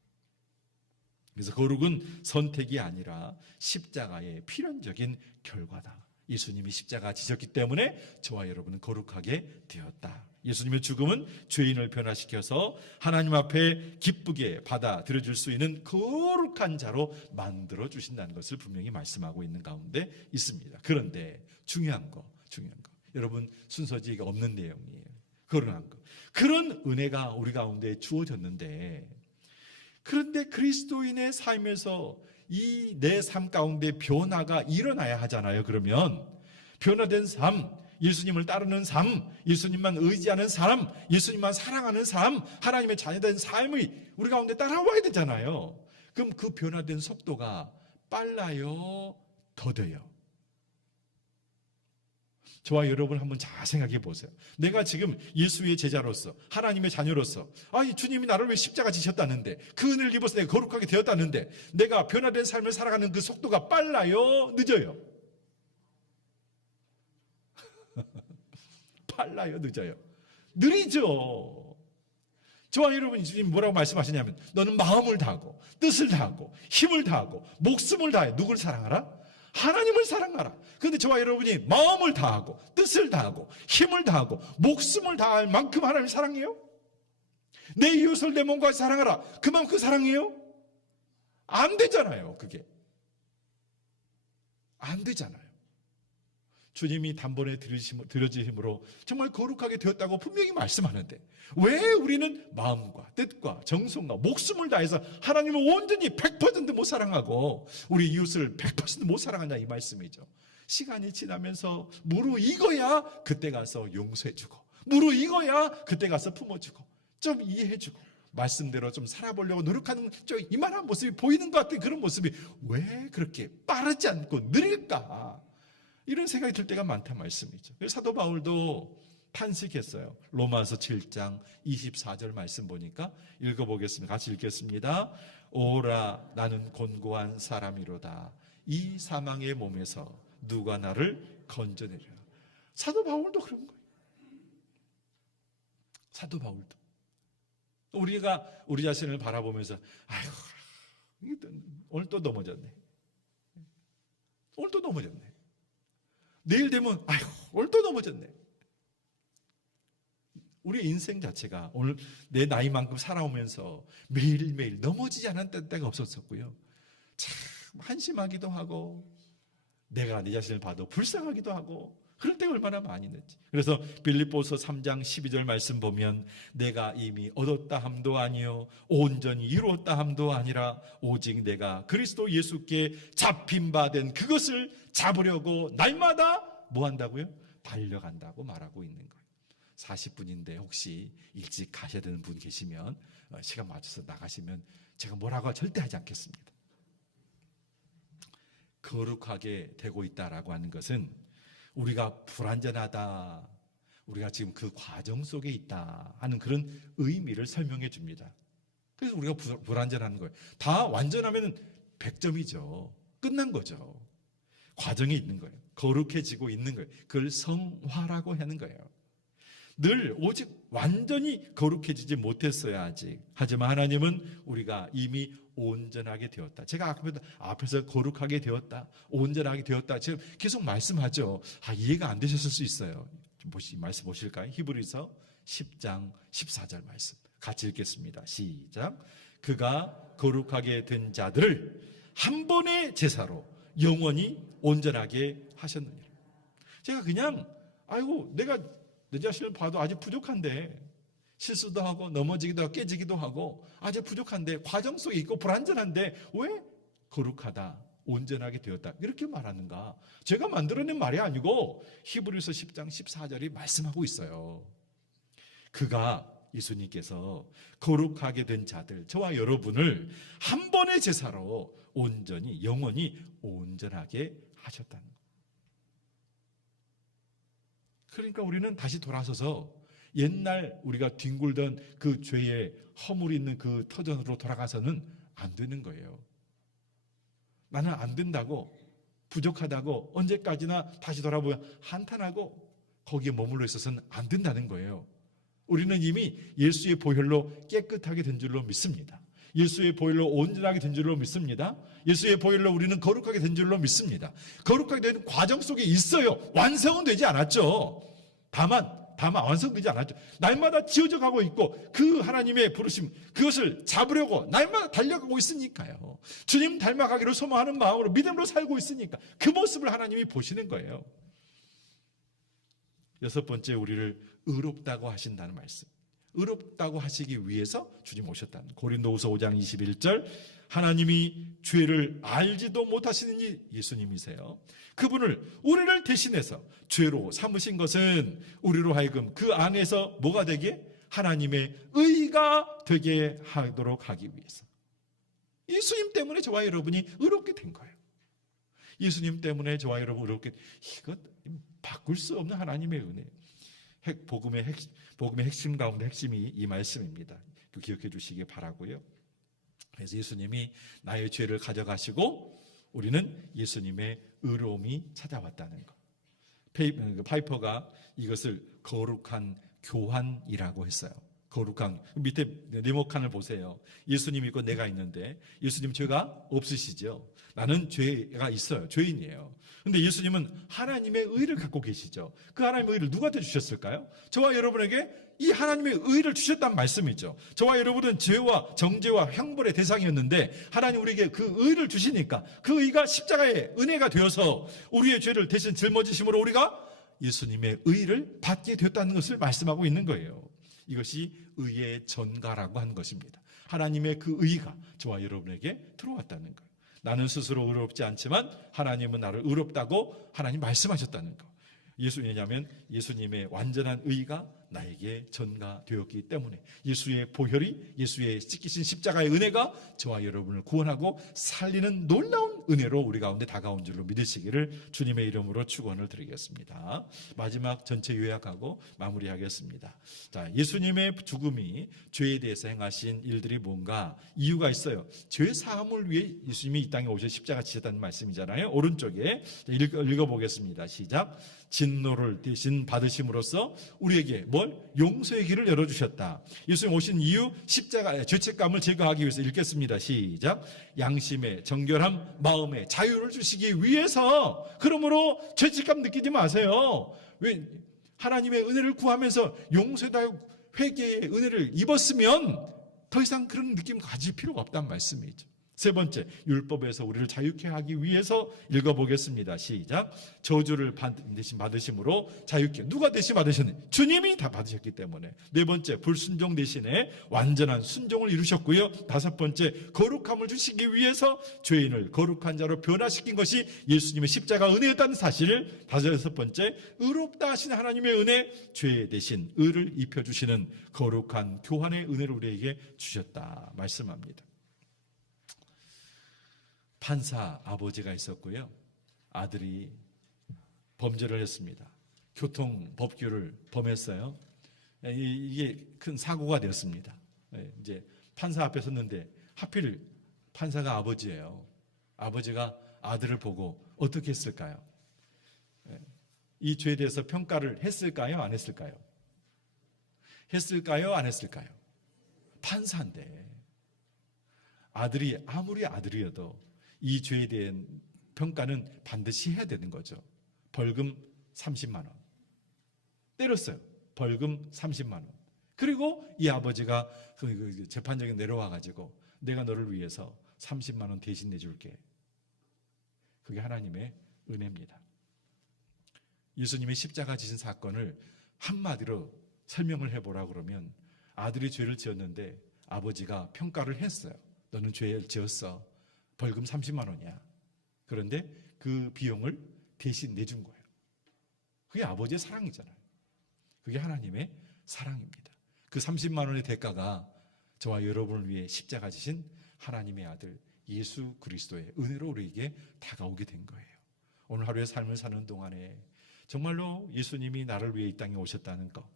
그래서 거룩은 선택이 아니라 십자가의 필연적인 결과다. 예수님이 십자가 지셨기 때문에 저와 여러분은 거룩하게 되었다. 예수님의 죽음은 죄인을 변화시켜서 하나님 앞에 기쁘게 받아들여줄 수 있는 거룩한 자로 만들어 주신다는 것을 분명히 말씀하고 있는 가운데 있습니다. 그런데 중요한 거 여러분 순서지가 없는 내용이에요. 그런 은혜가 우리 가운데 주어졌는데 그런데 그리스도인의 삶에서 이 내 삶 가운데 변화가 일어나야 하잖아요. 그러면 변화된 삶, 예수님을 따르는 삶, 예수님만 의지하는 삶, 예수님만 사랑하는 삶, 하나님의 자녀된 삶이 우리 가운데 따라와야 되잖아요. 그럼 그 변화된 속도가 빨라요? 더뎌요? 저와 여러분 한번 잘 생각해 보세요. 내가 지금 예수의 제자로서 하나님의 자녀로서 주님이 나를 왜 십자가 지셨다는데 그 은혜를 입어서 내가 거룩하게 되었다는데 내가 변화된 삶을 살아가는 그 속도가 빨라요? 늦어요? 빨라요? 늦어요? 느리죠. 저와 여러분이 주님 뭐라고 말씀하시냐면 너는 마음을 다하고 뜻을 다하고 힘을 다하고 목숨을 다해 누굴 사랑하라? 하나님을 사랑하라. 그런데 저와 여러분이 마음을 다하고 뜻을 다하고 힘을 다하고 목숨을 다할 만큼 하나님을 사랑해요? 내 이웃을 내 몸과 사랑하라. 그만큼 사랑해요? 안 되잖아요. 그게 안 되잖아요. 주님이 단번에 들여지심으로 정말 거룩하게 되었다고 분명히 말씀하는데 왜 우리는 마음과 뜻과 정성과 목숨을 다해서 하나님을 온전히 100% 못 사랑하고 우리 이웃을 100% 못 사랑하냐 이 말씀이죠. 시간이 지나면서 무르익어야 그때 가서 용서해주고 무르익어야 그때 가서 품어주고 좀 이해해주고 말씀대로 좀 살아보려고 노력하는 좀 이만한 모습이 보이는 것 같은 그런 모습이 왜 그렇게 빠르지 않고 느릴까? 이런 생각이 들 때가 많단 말씀이죠. 그래서 사도 바울도 탄식했어요. 로마서 7장 24절 말씀 보니까 읽어보겠습니다. 같이 읽겠습니다. 오라 나는 곤고한 사람이로다. 이 사망의 몸에서 누가 나를 건져내리라. 사도 바울도 그런 거예요. 사도 바울도. 우리가 우리 자신을 바라보면서 아이고 오늘 또 넘어졌네. 오늘 또 넘어졌네. 내일 되면 아이고 오늘 또 넘어졌네. 우리 인생 자체가 오늘 내 나이만큼 살아오면서 매일매일 넘어지지 않았던 때가 없었었고요. 참 한심하기도 하고 내가 내 자신을 봐도 불쌍하기도 하고 그럴 때가 얼마나 많이 있는지. 그래서 빌립보서 3장 12절 말씀 보면 내가 이미 얻었다 함도 아니요 온전히 이루었다 함도 아니라 오직 내가 그리스도 예수께 잡힌 바 된 그것을 잡으려고 날마다 뭐 한다고요? 달려간다고 말하고 있는 거예요. 40분인데 혹시 일찍 가셔야 되는 분 계시면 시간 맞춰서 나가시면 제가 뭐라고 절대 하지 않겠습니다. 거룩하게 되고 있다라고 하는 것은 우리가 불완전하다, 우리가 지금 그 과정 속에 있다 하는 그런 의미를 설명해 줍니다. 그래서 우리가 불완전한 거예요. 다 완전하면 100점이죠. 끝난 거죠. 과정이 있는 거예요. 거룩해지고 있는 거예요. 그걸 성화라고 하는 거예요. 늘 오직 완전히 거룩해지지 못했어야 아직. 하지만 하나님은 우리가 이미 온전하게 되었다. 제가 앞에서 거룩하게 되었다, 온전하게 되었다. 제가 계속 말씀하죠. 이해가 안 되셨을 수 있어요. 좀 말씀 보실까요? 히브리서 10장 14절 말씀. 같이 읽겠습니다. 시작. 그가 거룩하게 된 자들을 한 번의 제사로 영원히 온전하게 하셨느니라. 제가 그냥 내가 내 자신을 봐도 아직 부족한데 실수도 하고 넘어지기도 하고 깨지기도 하고 아직 부족한데 과정 속에 있고 불완전한데 왜 거룩하다, 온전하게 되었다 이렇게 말하는가? 제가 만들어낸 말이 아니고 히브리서 10장 14절이 말씀하고 있어요. 그가 예수님께서 거룩하게 된 자들 저와 여러분을 한 번의 제사로 온전히 영원히 온전하게 하셨다는 거예요. 그러니까 우리는 다시 돌아서서 옛날 우리가 뒹굴던 그 죄의 허물이 있는 그 터전으로 돌아가서는 안 되는 거예요. 나는 안 된다고, 부족하다고 언제까지나 다시 돌아보면 한탄하고 거기에 머물러 있어서는 안 된다는 거예요. 우리는 이미 예수의 보혈로 깨끗하게 된 줄로 믿습니다. 예수의 보혈로 온전하게 된 줄로 믿습니다. 예수의 보혈로 우리는 거룩하게 된 줄로 믿습니다. 거룩하게 된 과정 속에 있어요. 완성은 되지 않았죠. 다만 완성되지 않았죠. 날마다 지어져 가고 있고 그 하나님의 부르심 그것을 잡으려고 날마다 달려가고 있으니까요. 주님 닮아가기를 소망하는 마음으로 믿음으로 살고 있으니까 그 모습을 하나님이 보시는 거예요. 6번째, 우리를 의롭다고 하신다는 말씀. 의롭다고 하시기 위해서 주님 오셨다는 고린도후서 5장 21절 하나님이 죄를 알지도 못하시는 예수님이세요. 그분을 우리를 대신해서 죄로 삼으신 것은 우리로 하여금 그 안에서 뭐가 되게? 하나님의 의가 되게 하도록 하기 위해서. 예수님 때문에 저와 여러분이 의롭게 된 거예요. 예수님 때문에 저와 여러분 의롭게, 이것 바꿀 수 없는 하나님의 은혜. 복음의 핵심 가운데 핵심이 이 말씀입니다. 기억해 주시기 바라고요. 그래서 예수님이 나의 죄를 가져가시고 우리는 예수님의 의로움이 찾아왔다는 것. 파이퍼가 이것을 거룩한 교환이라고 했어요. 거룩한, 밑에 네모칸을 보세요. 예수님 있고 내가 있는데 예수님 죄가 없으시죠. 나는 죄가 있어요. 죄인이에요. 근데 예수님은 하나님의 의를 갖고 계시죠. 그 하나님의 의를 누구한테 주셨을까요? 저와 여러분에게 이 하나님의 의를 주셨단 말씀이죠. 저와 여러분은 죄와 정죄와 형벌의 대상이었는데 하나님 우리에게 그 의를 주시니까 그 의가 십자가의 은혜가 되어서 우리의 죄를 대신 짊어지심으로 우리가 예수님의 의를 받게 되었다는 것을 말씀하고 있는 거예요. 이것이 의의 전가라고 하는 것입니다. 하나님의 그 의가 저와 여러분에게 들어왔다는 거예요. 나는 스스로 의롭지 않지만 하나님은 나를 의롭다고 하나님 말씀하셨다는 거. 왜냐하면 예수님의 완전한 의가 나에게 전가되었기 때문에 예수의 보혈이, 예수의 찢기신 십자가의 은혜가 저와 여러분을 구원하고 살리는 놀라운 은혜로 우리 가운데 다가온 줄로 믿으시기를 주님의 이름으로 축원을 드리겠습니다. 마지막 전체 요약하고 마무리하겠습니다. 자, 예수님의 죽음이 죄에 대해서 행하신 일들이 뭔가 이유가 있어요. 죄 사함을 위해 예수님이 이 땅에 오셔 십자가 지셨다는 말씀이잖아요. 오른쪽에 읽어보겠습니다. 시작. 진노를 대신 받으심으로써 우리에게 뭘? 용서의 길을 열어주셨다. 예수님 오신 이유, 십자가의 죄책감을 제거하기 위해서. 읽겠습니다. 시작. 양심의 정결함, 마음의 자유를 주시기 위해서. 그러므로 죄책감 느끼지 마세요. 왜? 하나님의 은혜를 구하면서 용서다 회개의 은혜를 입었으면 더 이상 그런 느낌 가질 필요가 없다는 말씀이죠. 세 번째, 율법에서 우리를 자유케 하기 위해서 읽어보겠습니다. 시작. 저주를 대신 받으심으로 자유케. 누가 대신 받으셨느냐? 주님이 다 받으셨기 때문에. 네 번째, 불순종 대신에 완전한 순종을 이루셨고요. 다섯 번째, 거룩함을 주시기 위해서 죄인을 거룩한 자로 변화시킨 것이 예수님의 십자가 은혜였다는 사실을. 여섯 번째, 의롭다 하신 하나님의 은혜, 죄 대신 의를 입혀주시는 거룩한 교환의 은혜를 우리에게 주셨다 말씀합니다. 판사 아버지가 있었고요. 아들이 범죄를 했습니다. 교통 법규를 범했어요. 이게 큰 사고가 되었습니다. 이제 판사 앞에 섰는데 하필 판사가 아버지예요. 아버지가 아들을 보고 어떻게 했을까요? 이 죄에 대해서 평가를 했을까요? 안 했을까요? 했을까요? 안 했을까요? 판사인데 아들이 아무리 아들이어도 이 죄에 대한 평가는 반드시 해야 되는 거죠. 벌금 30만 원. 때렸어요. 벌금 30만 원. 그리고 이 아버지가 그 재판장에 내려와가지고 내가 너를 위해서 30만 원 대신 내줄게. 그게 하나님의 은혜입니다. 예수님의 십자가 지신 사건을 한마디로 설명을 해보라 그러면 아들이 죄를 지었는데 아버지가 평가를 했어요. 너는 죄를 지었어. 벌금 30만 원이야. 그런데 그 비용을 대신 내준 거예요. 그게 아버지의 사랑이잖아요. 그게 하나님의 사랑입니다. 그 30만 원의 대가가 저와 여러분을 위해 십자가 지신 하나님의 아들 예수 그리스도의 은혜로 우리에게 다가오게 된 거예요. 오늘 하루의 삶을 사는 동안에 정말로 예수님이 나를 위해 이 땅에 오셨다는 것,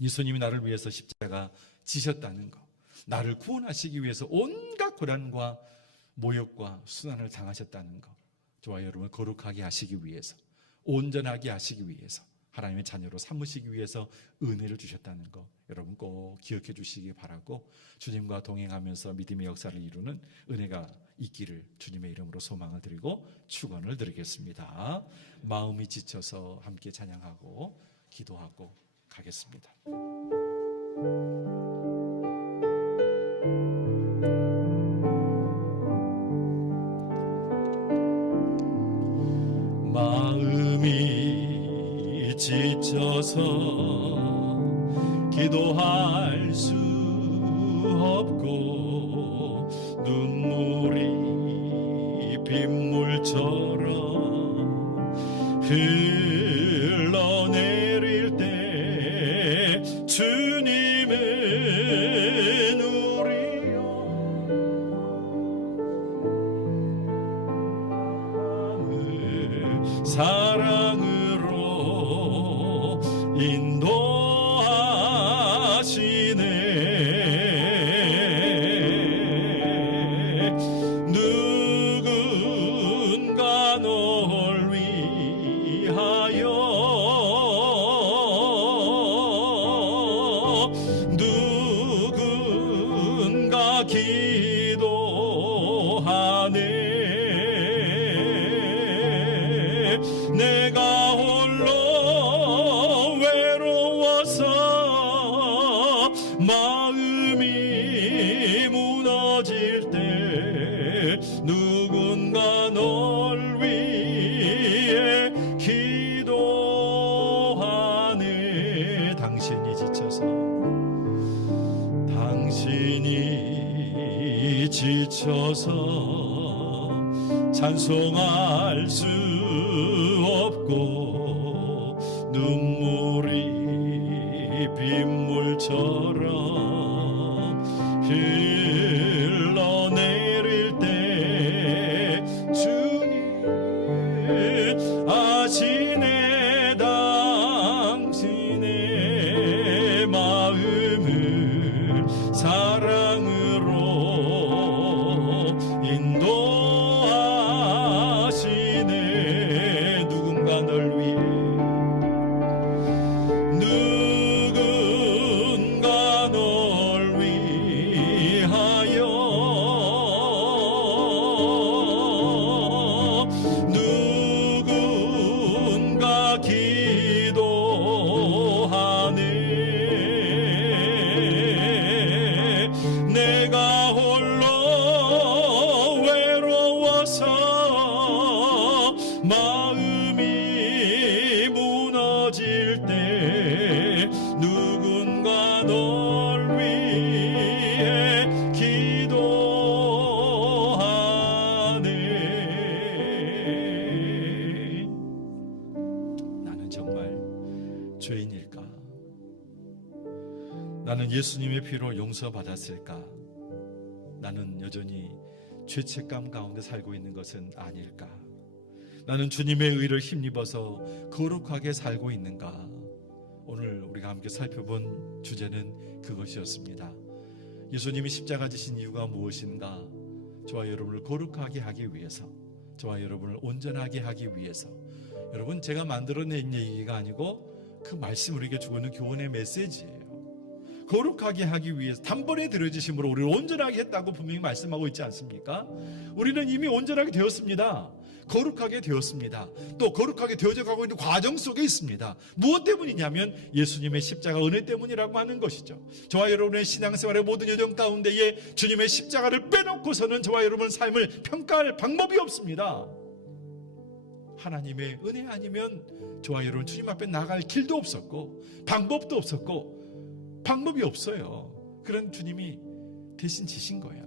예수님이 나를 위해서 십자가 지셨다는 것, 나를 구원하시기 위해서 온갖 고난과 모욕과 순환을 당하셨다는 것, 저와 여러분을 거룩하게 하시기 위해서, 온전하게 하시기 위해서, 하나님의 자녀로 삼으시기 위해서 은혜를 주셨다는 것, 여러분 꼭 기억해 주시기 바라고, 주님과 동행하면서 믿음의 역사를 이루는 은혜가 있기를 주님의 이름으로 소망을 드리고 축원을 드리겠습니다. 마음이 지쳐서 함께 찬양하고 기도하고 가겠습니다. 마음이 지쳐서 기도할 수 없고 눈물이 빗물처럼 흘러내릴 때 주님은 우리여 사랑으로 인도하시네. 누군가 널 위하여, 누군가 기도하네. 내가 홀로 외로워서 마음이 무너질 때 누군가 널 위해 기도하네. 당신이 지쳐서 찬송할 수 없고 눈물이 빗물처럼 흘러내릴 때 주님 아시네 당신의 마음을 사랑으로 인도하시네. 누군가 널 위해 누군가 널 위하여 누군가 기도하네. 내가 홀로 외로워서 마음이 무너질 때 누군가 널 위해 기도하네. 나는 정말 죄인일까? 나는 예수님의 피로 용서받았을까? 나는 여전히 죄책감 가운데 살고 있는 것은 아닐까? 나는 주님의 의를 힘입어서 거룩하게 살고 있는가? 오늘 우리가 함께 살펴본 주제는 그것이었습니다. 예수님이 십자가 지신 이유가 무엇인가? 저와 여러분을 거룩하게 하기 위해서, 저와 여러분을 온전하게 하기 위해서. 여러분, 제가 만들어낸 얘기가 아니고 그 말씀 우리에게 주고 있는 교훈의 메시지예요. 거룩하게 하기 위해서 단번에 들어지심으로 우리를 온전하게 했다고 분명히 말씀하고 있지 않습니까? 우리는 이미 온전하게 되었습니다. 거룩하게 되었습니다. 또 거룩하게 되어져 가고 있는 과정 속에 있습니다. 무엇 때문이냐면 예수님의 십자가 은혜 때문이라고 하는 것이죠. 저와 여러분의 신앙생활의 모든 여정 가운데에 주님의 십자가를 빼놓고서는 저와 여러분의 삶을 평가할 방법이 없습니다. 하나님의 은혜 아니면 저와 여러분 주님 앞에 나갈 길도 없었고 방법도 없었고 방법이 없어요. 그런 주님이 대신 지신 거예요.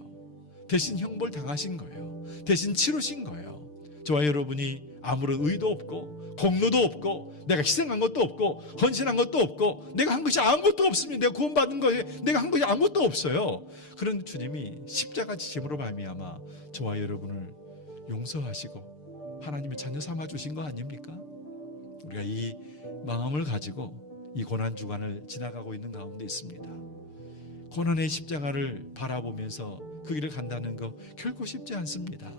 대신 형벌 당하신 거예요. 대신 치르신 거예요. 저와 여러분이 아무런 의도 없고 공로도 없고 내가 희생한 것도 없고 헌신한 것도 없고 내가 한 것이 아무것도 없습니다. 내가 구원받은 거에 내가 한 것이 아무것도 없어요. 그런 주님이 십자가 지심으로 말미암아 저와 여러분을 용서하시고 하나님의 자녀 삼아 주신 거 아닙니까? 우리가 이 마음을 가지고 이 고난주간을 지나가고 있는 가운데 있습니다. 고난의 십자가를 바라보면서 그 길을 간다는 거 결코 쉽지 않습니다.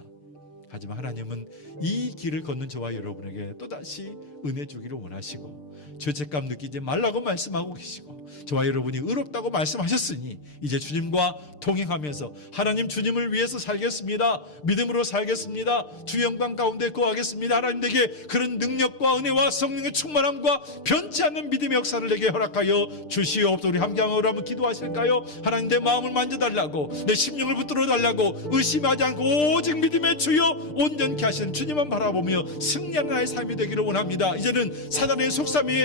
하지만 하나님은 이 길을 걷는 저와 여러분에게 또다시 은혜 주기를 원하시고 죄책감 느끼지 말라고 말씀하고 계시고 저와 여러분이 의롭다고 말씀하셨으니 이제 주님과 동행하면서 하나님 주님을 위해서 살겠습니다. 믿음으로 살겠습니다. 주 영광 가운데 거하겠습니다. 하나님에게 그런 능력과 은혜와 성령의 충만함과 변치 않는 믿음의 역사를 내게 허락하여 주시옵소서. 우리 함께 한번 기도하실까요? 하나님 내 마음을 만져달라고 내 심령을 붙들어 달라고 의심하지 않고 오직 믿음의 주여 온전케 하시는 주님만 바라보며 승리하는 나의 삶이 되기를 원합니다. 이제는 사단의 속삭임에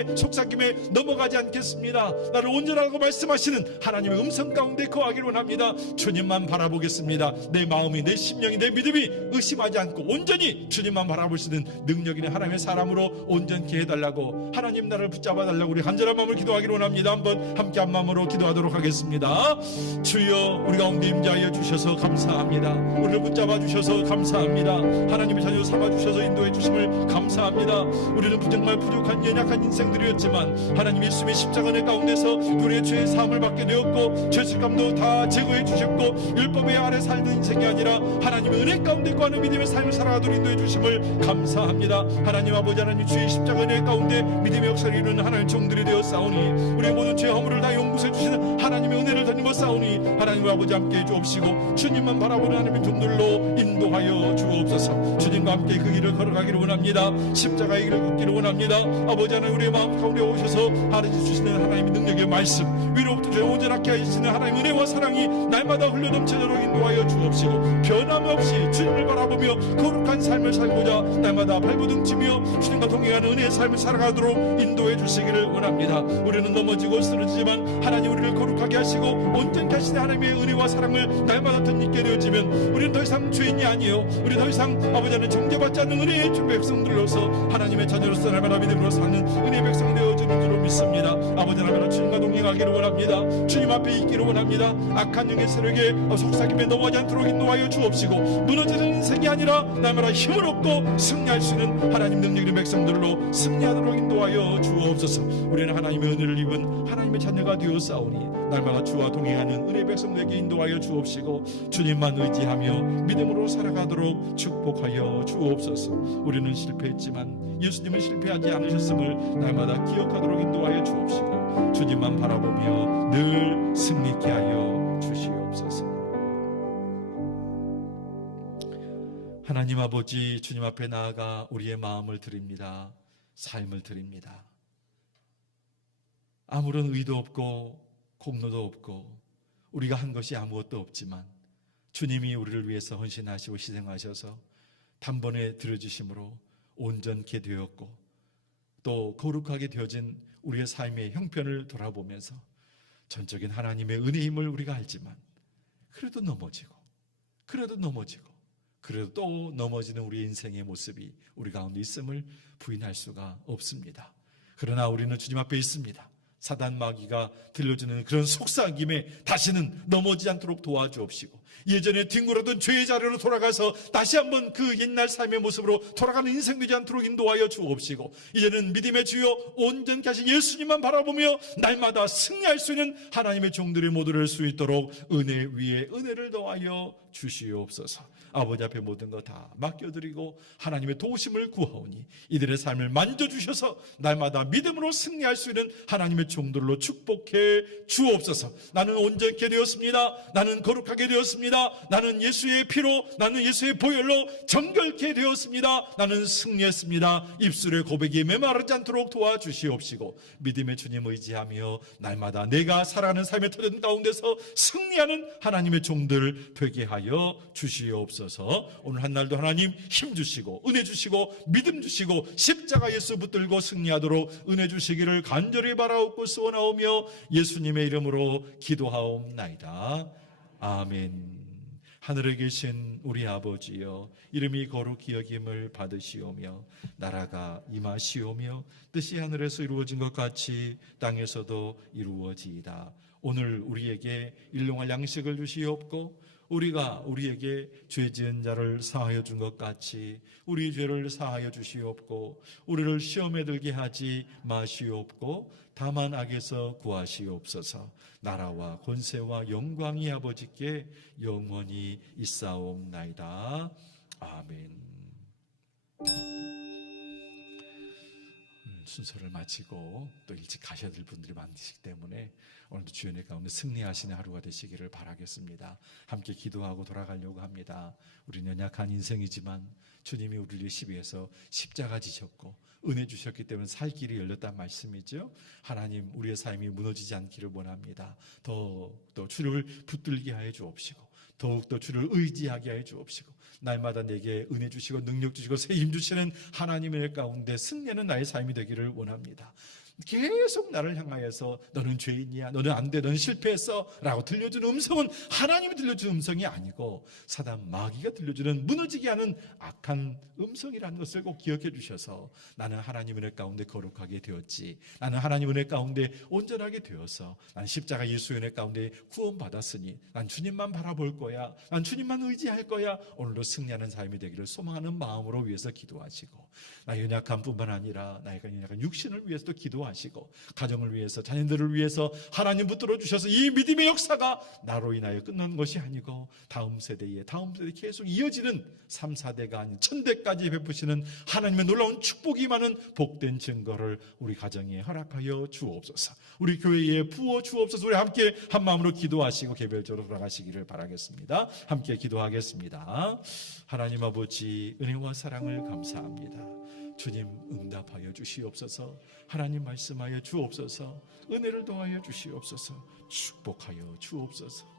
넘어가지 않겠습니다. 나를 온전하고 말씀하시는 하나님의 음성 가운데 거하기를 원합니다. 주님만 바라보겠습니다. 내 마음이 내 심령이 내 믿음이 의심하지 않고 온전히 주님만 바라볼 수 있는 능력 있는 하나님의 사람으로 온전케 해달라고 하나님 나를 붙잡아 달라고 우리 간절한 마음을 기도하기를 원합니다. 한번 함께 한 마음으로 기도하도록 하겠습니다. 주여 우리 가운데 임재하여 주셔서 감사합니다. 우리를 붙잡아 주셔서 감사합니다. 하나님의 자녀 삼아 주셔서 인도해 주심을 감사합니다. 우리는 정말 부족한 연약한 인생들이었지만 하나님 예수님의 십자가 내 가운데서 우리의 죄의 사함을 받게 되었고 죄책감도 다 제거해 주셨고 율법의 아래 살던 인생이 아니라 하나님의 은혜 가운데 거하는 믿음의 삶을 살아가도록 인도해 주심을 감사합니다. 하나님 아버지 하나님 주의 십자가 은혜 가운데 믿음의 역사를 이루는 하나님의 종들이 되어 싸우니 우리의 모든 죄 허물을 다 용서해 주시는 하나님의 은혜를 덧입어 싸우니 하나님 아버지 함께 해 주옵시고 주님만 바라보는 하나님의 종들로 인도하여 주옵소서. 주님과 함께 그 길을 걸어가기를 원합니다. 십자가의 길을 걷기를 원합니다. 아버지 하나님 우리의 마음 가운데 오셔서 하나님 주시는 하나님의 능력의 말씀 위로부터 죄 온전하게 하시는 하나님의 은혜와 사랑이 날마다 흘러넘치도록 인도하여 주옵시고 변함없이 주님을 바라보며 거룩한 삶을 살고자 날마다 발버둥치며 주님과 동행하는 은혜의 삶을 살아가도록 인도해 주시기를 원합니다. 우리는 넘어지고 쓰러지지만 하나님 우리를 거룩하게 하시고 온전케 하시는 하나님의 하나님의 은혜와 사랑을 날마다 덧입게 되어지면 우리는 더 이상 죄인이 아니요, 우리 더 이상 아버지 하나님 정죄받지 않는 은혜의 주 백성들로서 하나님의 자녀로서 날마다 믿음으로 사는 은혜의 백성 되어주는 줄로 믿습니다. 아버지 하나님, 주님과 동행하기를 원합니다. 주님 앞에 있기를 원합니다. 악한 영의 세력에 속삭임에 넘어가지 않도록 인도하여 주옵시고, 무너지는 인생이 아니라 날마다 힘을 얻고 승리할 수 있는 하나님 능력 있는 백성들로 승리하도록 인도하여 주옵소서. 우리는 하나님의 은혜를 입은 하나님의 자녀가 되었사오니 날마다 주와 동행하는 은혜 백성들에게 인도하여 주옵시고, 주님만 의지하며 믿음으로 살아가도록 축복하여 주옵소서. 우리는 실패했지만 예수님은 실패하지 않으셨음을 날마다 기억하도록 인도하여 주옵시고, 주님만 바라보며 늘 승리케 하여 주시옵소서. 하나님 아버지, 주님 앞에 나아가 우리의 마음을 드립니다. 삶을 드립니다. 아무런 의도 없고 공로도 없고 우리가 한 것이 아무것도 없지만 주님이 우리를 위해서 헌신하시고 희생하셔서 단번에 들어주심으로 온전케 되었고, 또 거룩하게 되어진 우리의 삶의 형편을 돌아보면서 전적인 하나님의 은혜의 힘을 우리가 알지만 그래도 넘어지고 그래도 또 넘어지는 우리 인생의 모습이 우리 가운데 있음을 부인할 수가 없습니다. 그러나 우리는 주님 앞에 있습니다. 사단 마귀가 들려주는 그런 속삭임에 다시는 넘어지지 않도록 도와주옵시고, 예전에 뒹굴었던 죄의 자리로 돌아가서 다시 한번 그 옛날 삶의 모습으로 돌아가는 인생 되지 않도록 인도하여 주옵시고, 이제는 믿음의 주여 온전케 하신 예수님만 바라보며 날마다 승리할 수 있는 하나님의 종들의 모두를 할 수 있도록 은혜 위에 은혜를 더하여 주시옵소서. 아버지 앞에 모든 것 다 맡겨드리고 하나님의 도우심을 구하오니 이들의 삶을 만져주셔서 날마다 믿음으로 승리할 수 있는 하나님의 종들로 축복해 주옵소서. 나는 온전케 되었습니다. 나는 거룩하게 되었습니다. 나는 예수의 피로, 나는 예수의 보혈로 정결케 되었습니다. 나는 승리했습니다. 입술의 고백이 메마르지 않도록 도와주시옵시고, 믿음의 주님 의지하며 날마다 내가 살아가는 삶의 터전 가운데서 승리하는 하나님의 종들 되게 하여 주시옵소서. 오늘 한날도 하나님 힘 주시고 은혜 주시고 믿음 주시고 십자가 예수 붙들고 승리하도록 은혜 주시기를 간절히 바라옵고 소원하오며 예수님의 이름으로 기도하옵나이다. 아멘. 하늘에 계신 우리 아버지여, 이름이 거룩히 여김을 받으시오며 나라가 임하시오며 뜻이 하늘에서 이루어진 것 같이 땅에서도 이루어지이다. 오늘 우리에게 일용할 양식을 주시옵고, 우리가 우리에게 죄 지은 자를 사하여 준 것 같이 우리 죄를 사하여 주시옵고, 우리를 시험에 들게 하지 마시옵고 다만 악에서 구하시옵소서. 나라와 권세와 영광이 아버지께 영원히 있사옵나이다. 아멘. 순서를 마치고 또 일찍 가셔야 될 분들이 많으시기 때문에 오늘도 주연의 가운데 승리하시는 하루가 되시기를 바라겠습니다. 함께 기도하고 돌아가려고 합니다. 우리는 연약한 인생이지만 주님이 우리를 위해 위해서 십자가 지셨고 은혜 주셨기 때문에 살 길이 열렸단 말씀이죠. 하나님, 우리의 삶이 무너지지 않기를 원합니다. 더욱더 주를 붙들게 하여 주옵시고, 더욱더 주를 의지하게 하여 주옵시고, 날마다 내게 은혜 주시고 능력 주시고 새 힘 주시는 하나님의 가운데 승리하는 나의 삶이 되기를 원합니다. 계속 나를 향하여서 너는 죄인이야, 너는 안 돼, 너는 실패했어 라고 들려주는 음성은 하나님이 들려주는 음성이 아니고 사단 마귀가 들려주는 무너지게 하는 악한 음성이라는 것을 꼭 기억해 주셔서, 나는 하나님 은혜 가운데 거룩하게 되었지, 나는 하나님 은혜 가운데 온전하게 되어서 난 십자가 예수 은혜 가운데 구원받았으니 난 주님만 바라볼 거야, 난 주님만 의지할 거야, 오늘도 승리하는 삶이 되기를 소망하는 마음으로 위해서 기도하시고, 나의 연약함 뿐만 아니라 나의 연약한 육신을 위해서도 기도하시고, 가정을 위해서, 자녀들을 위해서 하나님 붙들어 주셔서 이 믿음의 역사가 나로 인하여 끝난 것이 아니고 다음 세대에 계속 이어지는 3, 4대가 아닌 1000대까지 베푸시는 하나님의 놀라운 축복이 많은 복된 증거를 우리 가정에 허락하여 주옵소서. 우리 교회에 부어 주옵소서. 우리 함께 한 마음으로 기도하시고 개별적으로 돌아가시기를 바라겠습니다. 함께 기도하겠습니다. 하나님 아버지, 은혜와 사랑을 감사합니다. 주님, 응답하여 주시옵소서. 하나님 말씀하여 주옵소서. 은혜를 더하여 주시옵소서. 축복하여 주옵소서.